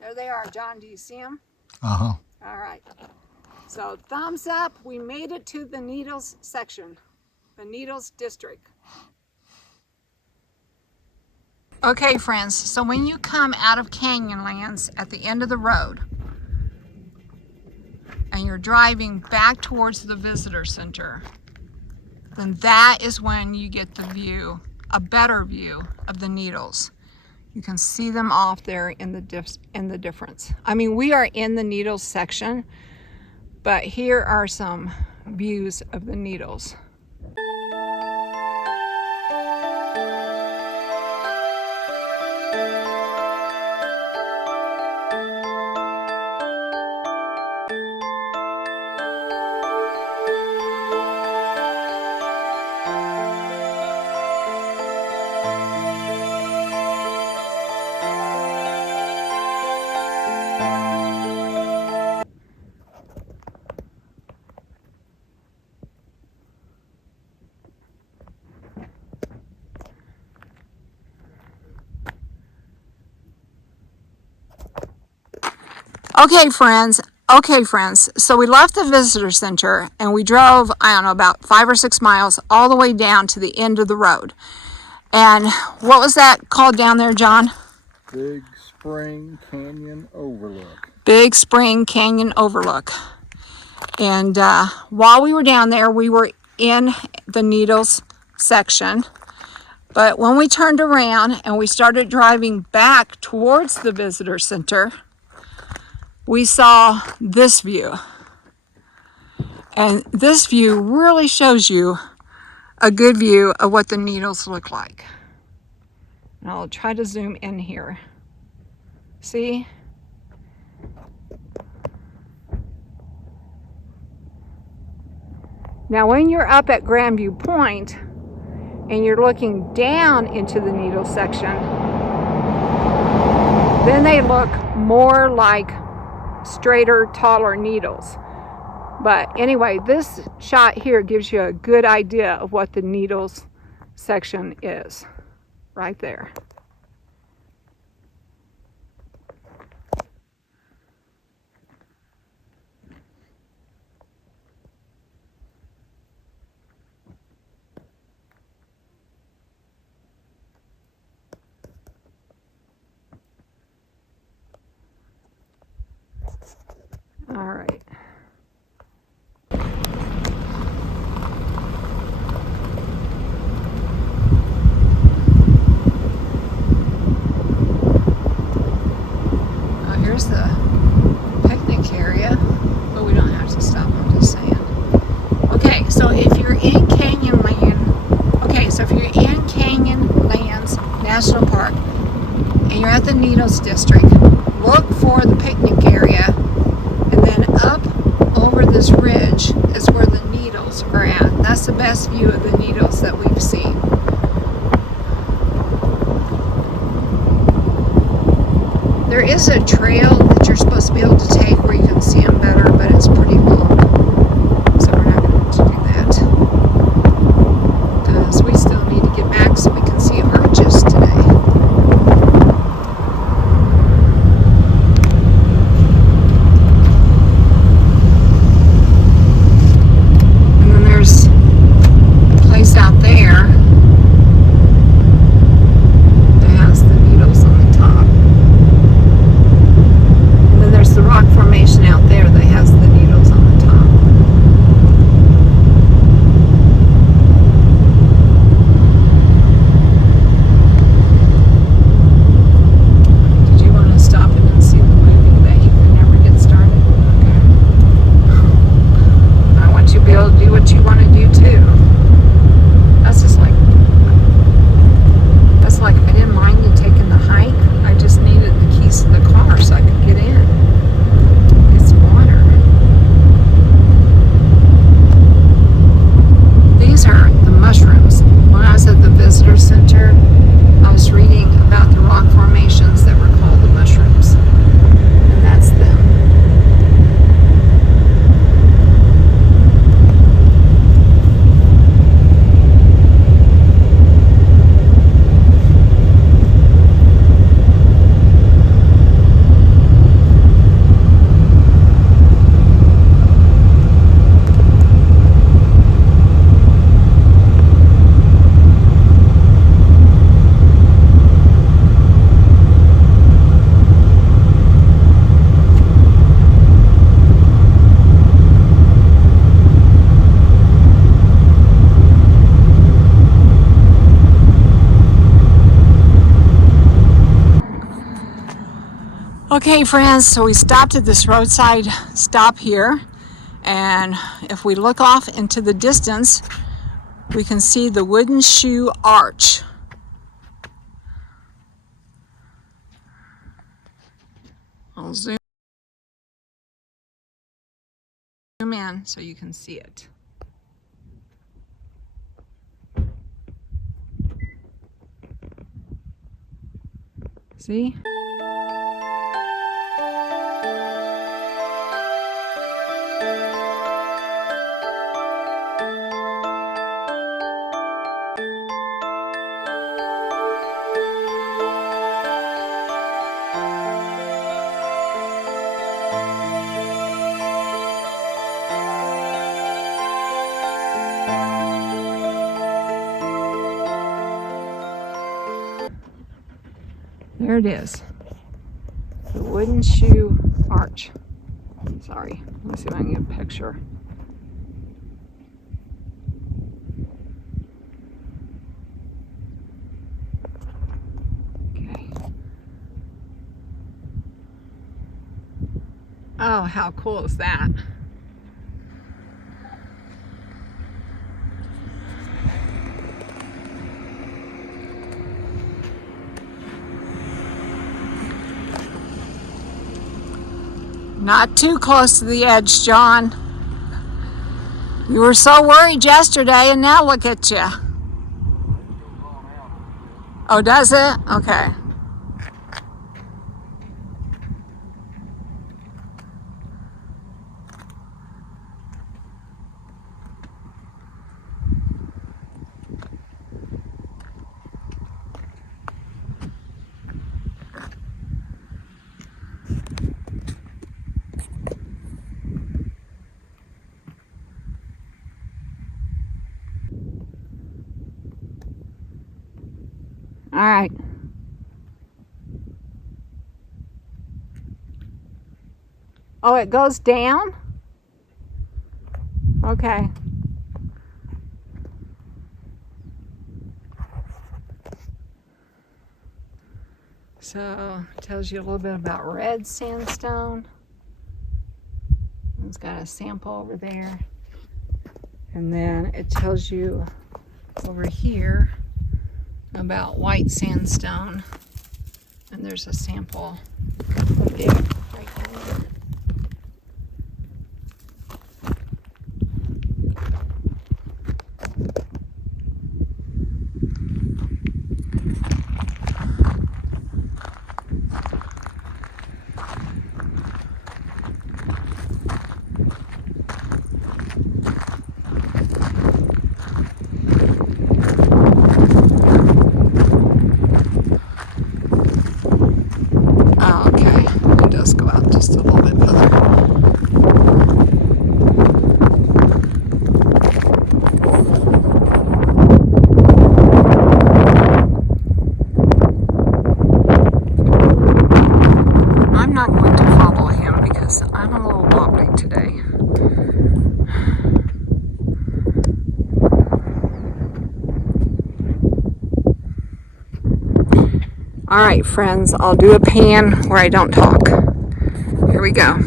there they are. John, do you see them? Uh-huh. All right. So, thumbs up. We made it to the needles section, the needles district. Okay, friends. So when you come out of Canyonlands at the end of the road, and you're driving back towards the visitor center, then that is when you get the view, a better view of the needles. You can see them off there in the difference. I mean, we are in the needles section, but here are some views of the needles. Okay, friends, Okay, friends, so we left the visitor center and we drove, I don't know, about 5 or 6 miles all the way down to the end of the road. And what was that called down there, John? Big Spring Canyon Overlook. Big Spring Canyon Overlook. And while we were down there, we were in the Needles section. But when we turned around and we started driving back towards the visitor center, we saw this view. And this view really shows you a good view of what the Needles look like. And I'll try to zoom in here. See? Now when you're up at Grandview Point and you're looking down into the Needles section, then they look more like straighter, taller needles. But anyway, this shot here gives you a good idea of what the Needles section is right there. All right. Oh, here's the picnic area, but we don't have to stop, I'm just saying. Okay, so if you're in Canyonlands National Park and you're at the Needles District, look for the picnic area, and then up over this ridge is where the Needles are at. That's the best view of the Needles that we've seen. There is a trail that you're supposed to be able to take where you can see them better, but it's pretty long, so we're not going to do that because we still need to get back so we can see arches today. And then there's a place out there that has the Needles on the top. And then there's the rock formation out there that has the Needles on the top. Did you want to stop it and see the movie that you can never get started? Okay. I want you to be able to do what you want to do too. That's like I didn't mind you taking the hike. I just needed the keys to the car so I could get in. It's water. These are the mushrooms. When I was at the visitor center, I was reading about the rock formations that were called the mushrooms. And that's them. Okay, friends, so we stopped at this roadside stop here, and if we look off into the distance, we can see the wooden shoe arch. I'll zoom in so you can see it. See? There it is. The wooden shoe arch. Sorry, let me see if I can get a picture. Okay. Oh, how cool is that? Not too close to the edge, John. You were so worried yesterday, and now look at you. Oh, does it? Okay. All right. Oh, it goes down? Okay. So, it tells you a little bit about red sandstone. It's got a sample over there. And then it tells you over here about white sandstone. And there's a sample of it right here. Oh, okay. It does go out just a little bit further. I'm not going to follow him because I'm a little wobbly today. All right, friends, I'll do a pan where I don't talk. Here we go.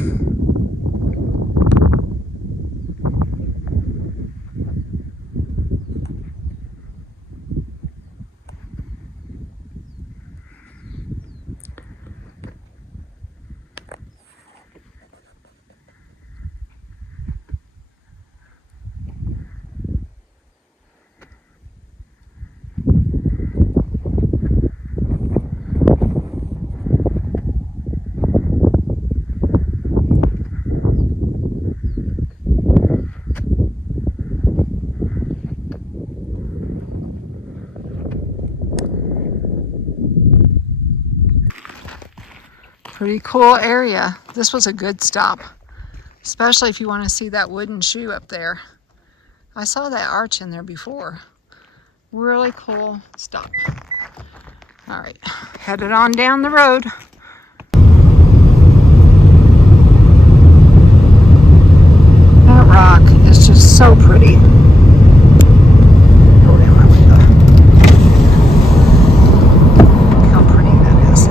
Pretty cool area. This was a good stop, especially if you want to see that wooden shoe up there. I saw that arch in there before. Really cool stop. All right, headed on down the road. That rock is just so pretty. Go down my window. Look how pretty that is.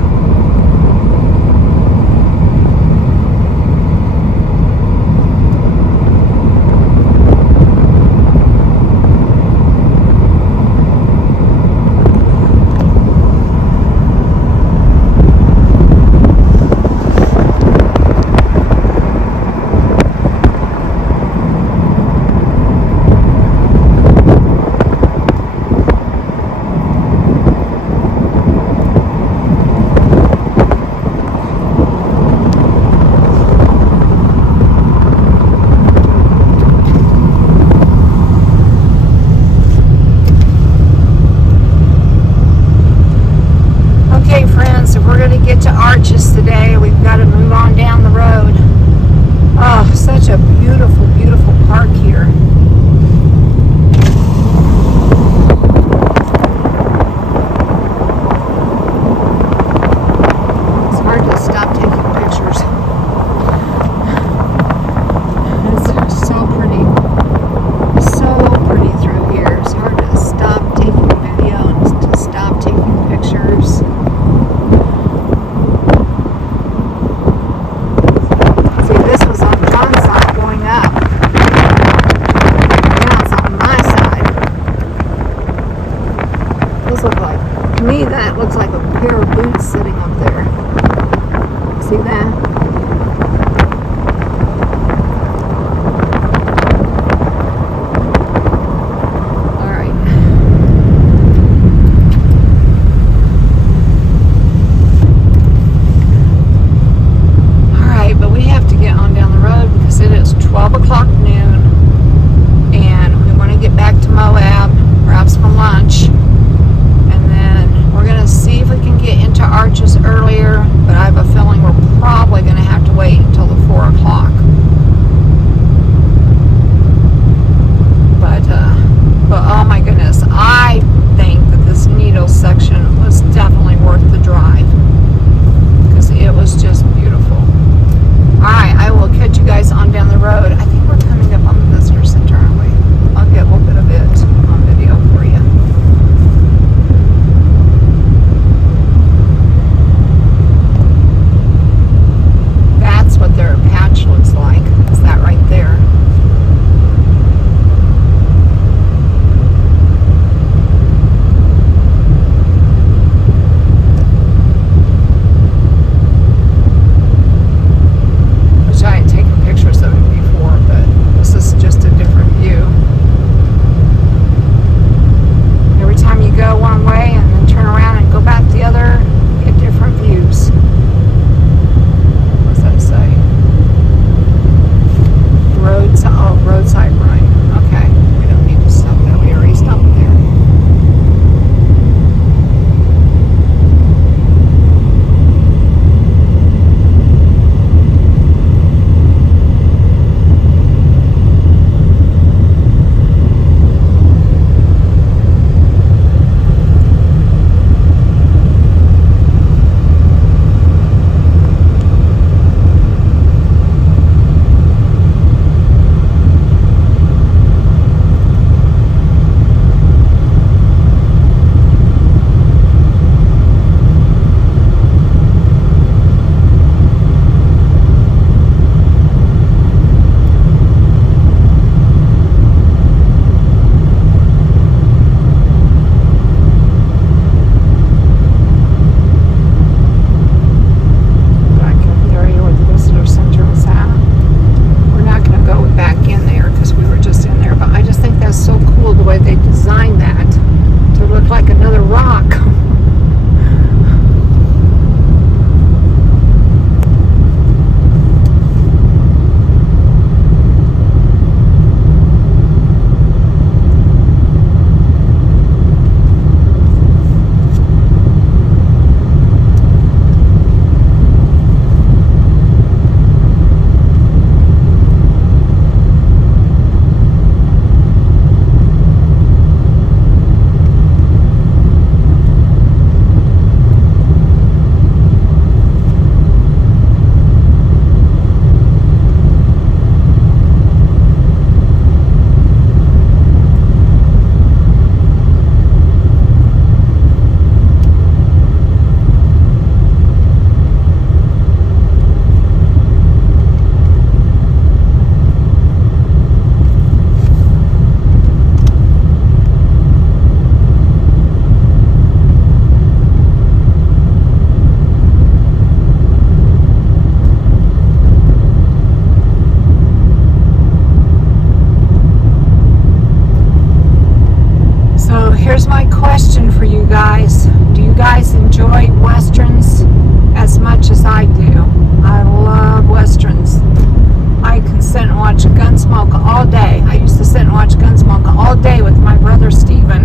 watch Gunsmoke all day. I used to sit and watch Gunsmoke all day with my brother Steven.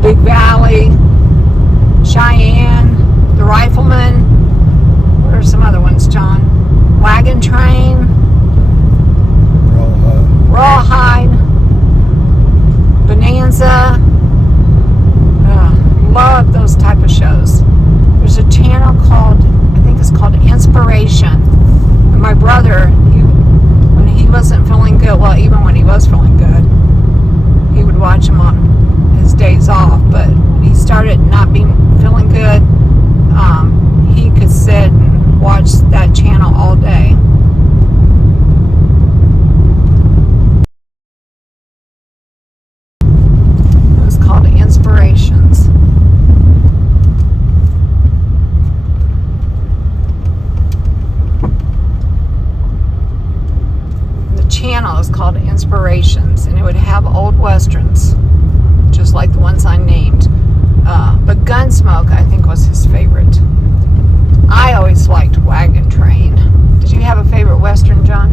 Big Valley, Cheyenne, The Rifleman. What are some other ones, John? Wagon Train, Rawhide, Bonanza. Love those type of shows. There's a channel called, I think it's called Inspiration. And my brother, when he wasn't feeling good, well, even when he was feeling good, he would watch them on his days off. But when he started not being feeling good, he could sit and watch that channel all day. It was called Inspirations. Channel is called Inspirations, and it would have old westerns just like the ones I named, but Gunsmoke I think was his favorite. I always liked Wagon Train. Did you have a favorite western, John?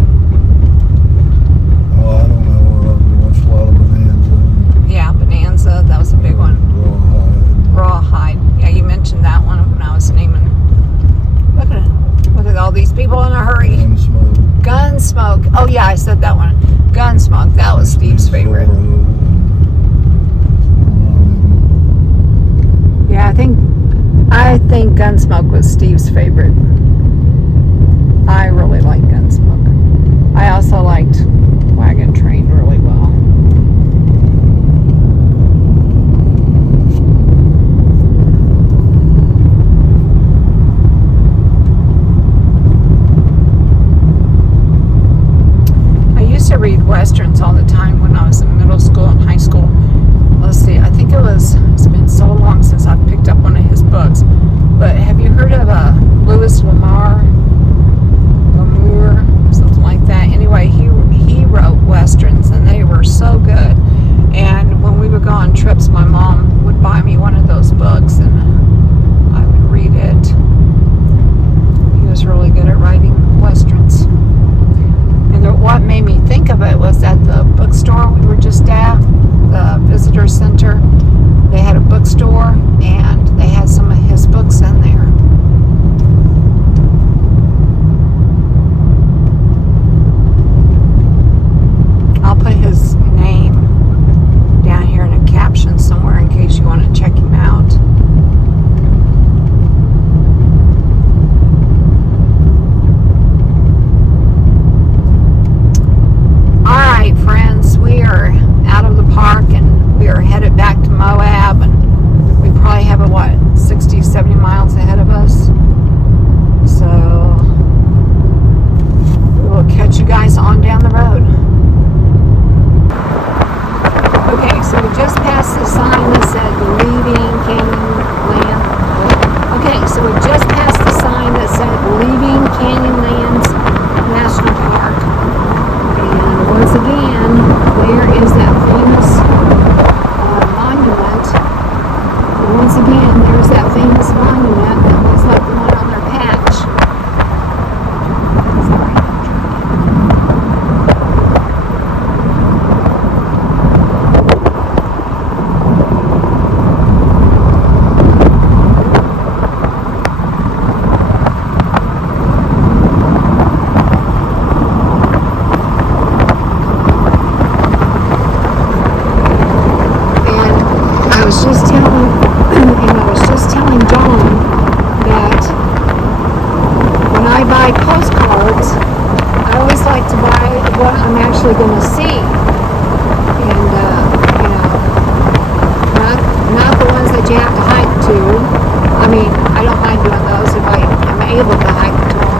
Oh, I don't know. I watched a lot of Bonanza. Yeah, Bonanza, that was a big one. Rawhide. Rawhide, yeah, you mentioned that one when I was naming. Look at all these people in a hurry. Gunsmoke. Oh yeah, I said that one. Gunsmoke. That was Steve's favorite. Yeah, I think Gunsmoke was Steve's favorite. I really liked Gunsmoke. I also liked Wagon Train really well. To read westerns all the time when I was in middle school and high school. Let's see, I think it's been so long since I've picked up one of his books. But have you heard of Louis L'Amour, something like that? Anyway, he wrote westerns, and they were so good. And when we would go on trips, my mom would buy me one of those books, and I would read it. He was really good at writing westerns. And what made me think of it was at the bookstore we were just at, the visitor center. They had a bookstore, and they had some of his books in there. I'll put his name down here in a caption somewhere in case you want to check him out. Alright friends, we are out of the park and we are headed back to Moab, and we probably have 60, 70 miles ahead of us. So we will catch you guys on down the road. Okay, so we just passed the sign that said leaving Canyonlands. Okay, so we just passed the sign that said leaving Canyonlands National Park. Once again, where is that famous monument? And once again, there's that famous monument that looks like the one on their patch. Sorry. I was just telling John that when I buy postcards, I always like to buy what I'm actually going to see, and not the ones that you have to hike to. I mean, I don't mind doing those if I'm able to hike to them,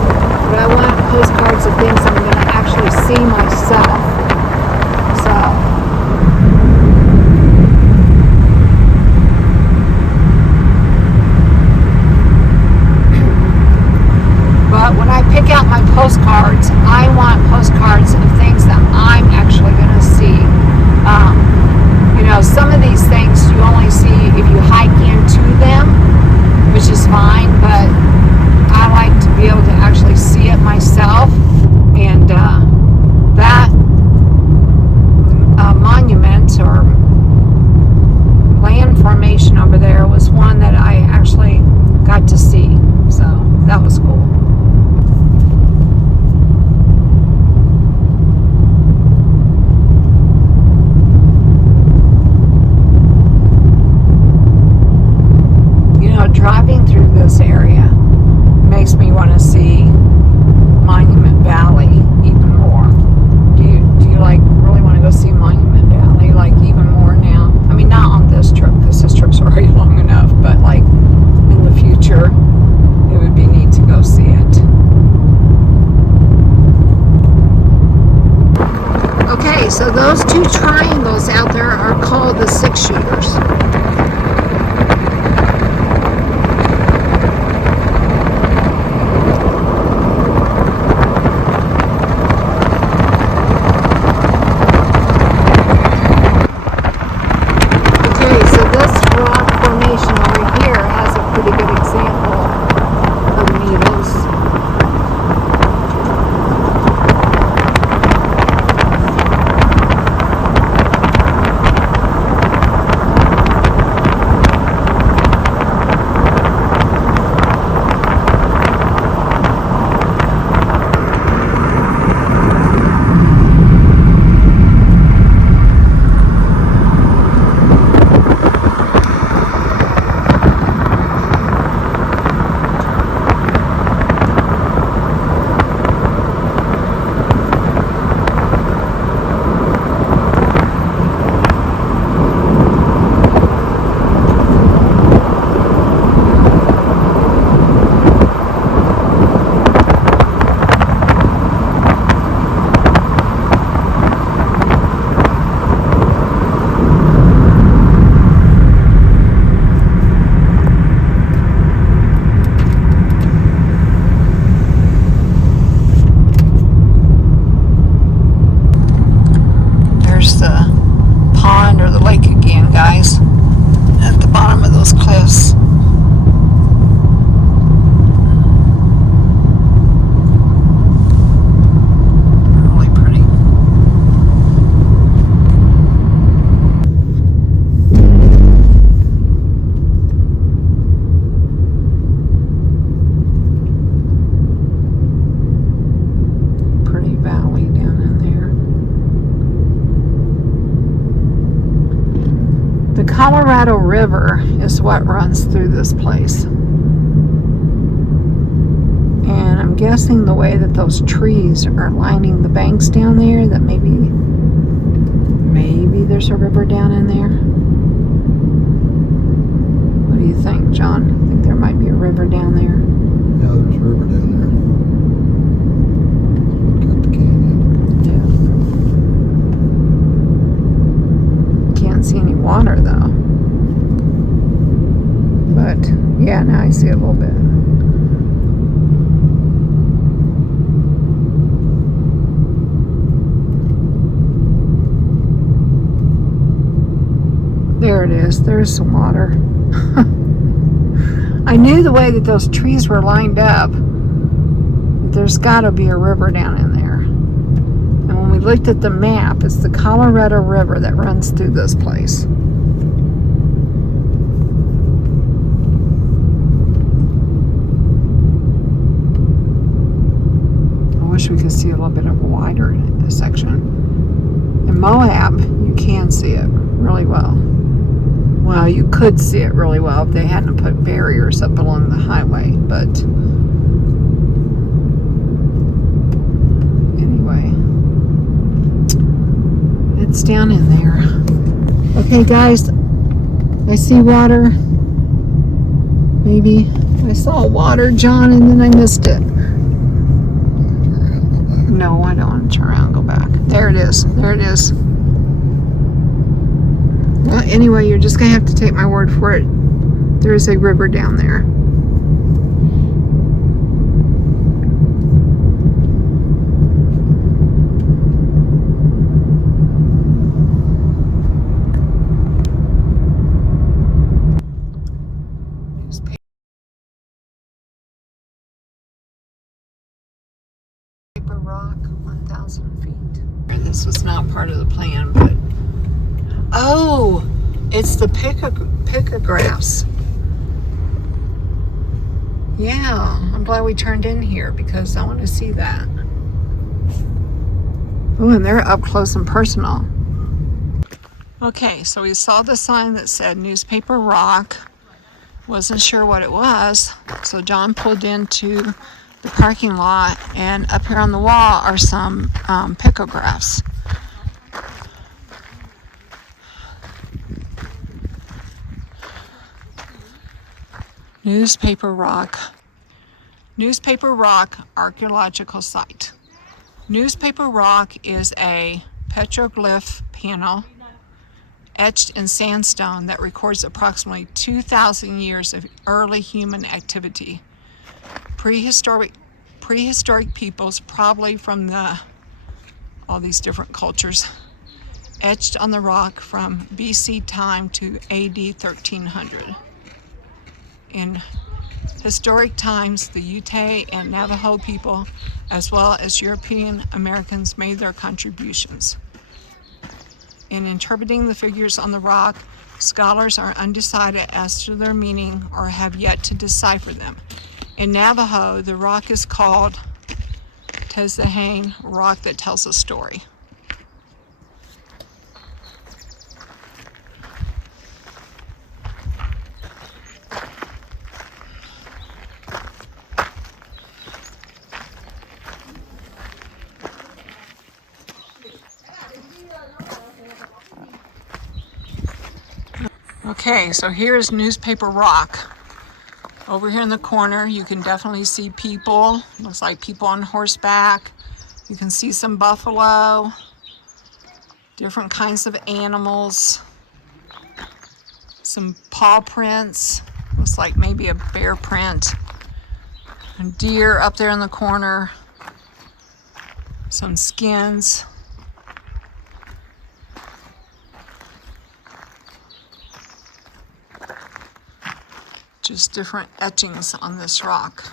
but I want postcards of things I'm going to actually see myself. So. But when I pick out my postcards, I want postcards of things that I'm actually going to see. Some of these things you only see if you hike into them, which is fine, but I like to be able to actually see it myself. so those two triangles out there are called the six shooters. Okay, so this rock formation over here has a pretty good example of needles. There's the pond or the lake again, guys, at the bottom of those cliffs. Really pretty. Pretty valley down in there. The Colorado River is what runs through this place. And I'm guessing the way that those trees are lining the banks down there, that maybe there's a river down in there. What do you think, John? I think there might be a river down there. Yeah, there's a river down there. Look at the canyon. Yeah. Can't see any water though. But yeah, now I see a little bit. There it is. There's some water. I knew the way that those trees were lined up, there's got to be a river down in there. And when we looked at the map, it's the Colorado River that runs through this place. I wish we could see a little bit of a wider section. In Moab, you can see it really well. Well, you could see it really well if they hadn't put barriers up along the highway, but anyway, it's down in there. Okay, guys, I see water. Maybe I saw water, John, and then I missed it. No, I don't want to turn around and go back. There it is. There it is. Well, anyway, you're just going to have to take my word for it. There is a river down there. Newspaper rock, 1,000 feet. This was not part of the plan, but oh, it's the picographs. Yeah, I'm glad we turned in here because I want to see that. Oh, and they're up close and personal. Okay, so we saw the sign that said Newspaper Rock. Wasn't sure what it was, so John pulled into the parking lot, and up here on the wall are some picographs. Newspaper Rock Archaeological Site. Newspaper Rock is a petroglyph panel etched in sandstone that records approximately 2,000 years of early human activity. Prehistoric peoples, probably from all these different cultures, etched on the rock from BC time to AD 1300. In historic times, the Ute and Navajo people, as well as European Americans, made their contributions. In interpreting the figures on the rock, scholars are undecided as to their meaning or have yet to decipher them. In Navajo, the rock is called Tezahane, rock that tells a story. Okay, so here's Newspaper Rock. Over here in the corner, you can definitely see people. Looks like people on horseback. You can see some buffalo, different kinds of animals, some paw prints. Looks like maybe a bear print. A deer up there in the corner. Some skins. Just different etchings on this rock.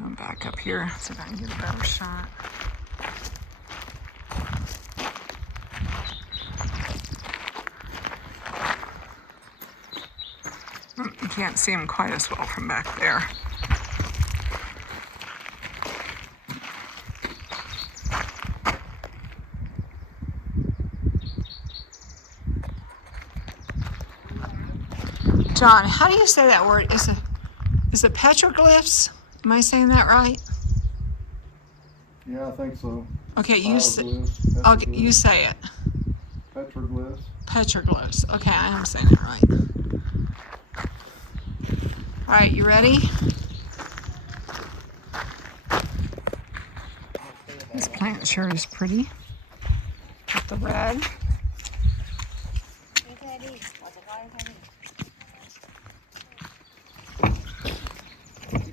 I'll back up here so I can get a better shot. You can't see them quite as well from back there. John, how do you say that word? Is it petroglyphs? Am I saying that right? Yeah, I think so. Okay, you say it. Petroglyphs. Petroglyphs. Okay, I am saying it right. All right, you ready? This plant sure is pretty. With the red.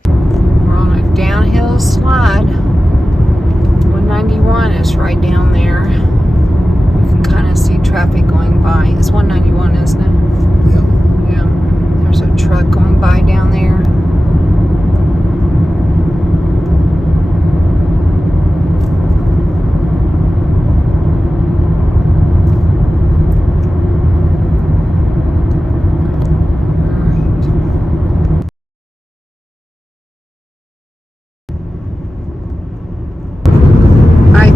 We're on a downhill slide. 191 is right down there. You can kind of see traffic going by. It's 191, isn't it? Yep. Yeah. There's a truck going by down there.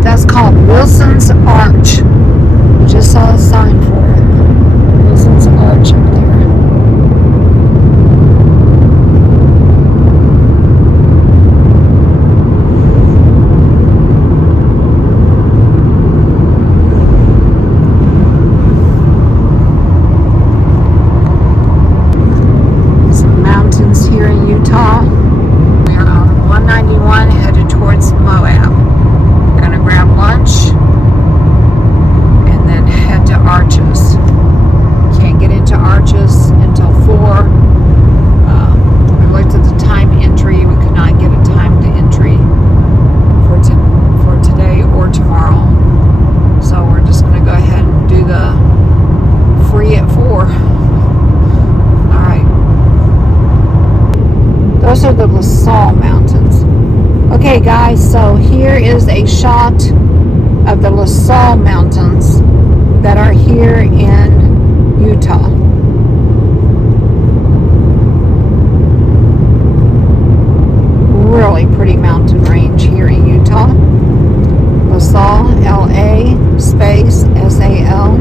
That's called Wilson's Arch. I just saw a sign for it. Wilson's Arch up there. Some mountains here in Utah. We're on 191 headed towards Moab. Grab lunch and then head to Arches. Can't get into Arches until 4. We looked at the time entry. We could not get a timed entry for today or tomorrow. So we're just going to go ahead and do the free at 4. Alright. Those are the La Salle Mountains. Okay guys, so here is a shot of the La Salle Mountains that are here in Utah. Really pretty mountain range here in Utah. La Salle, LA, space, SAL.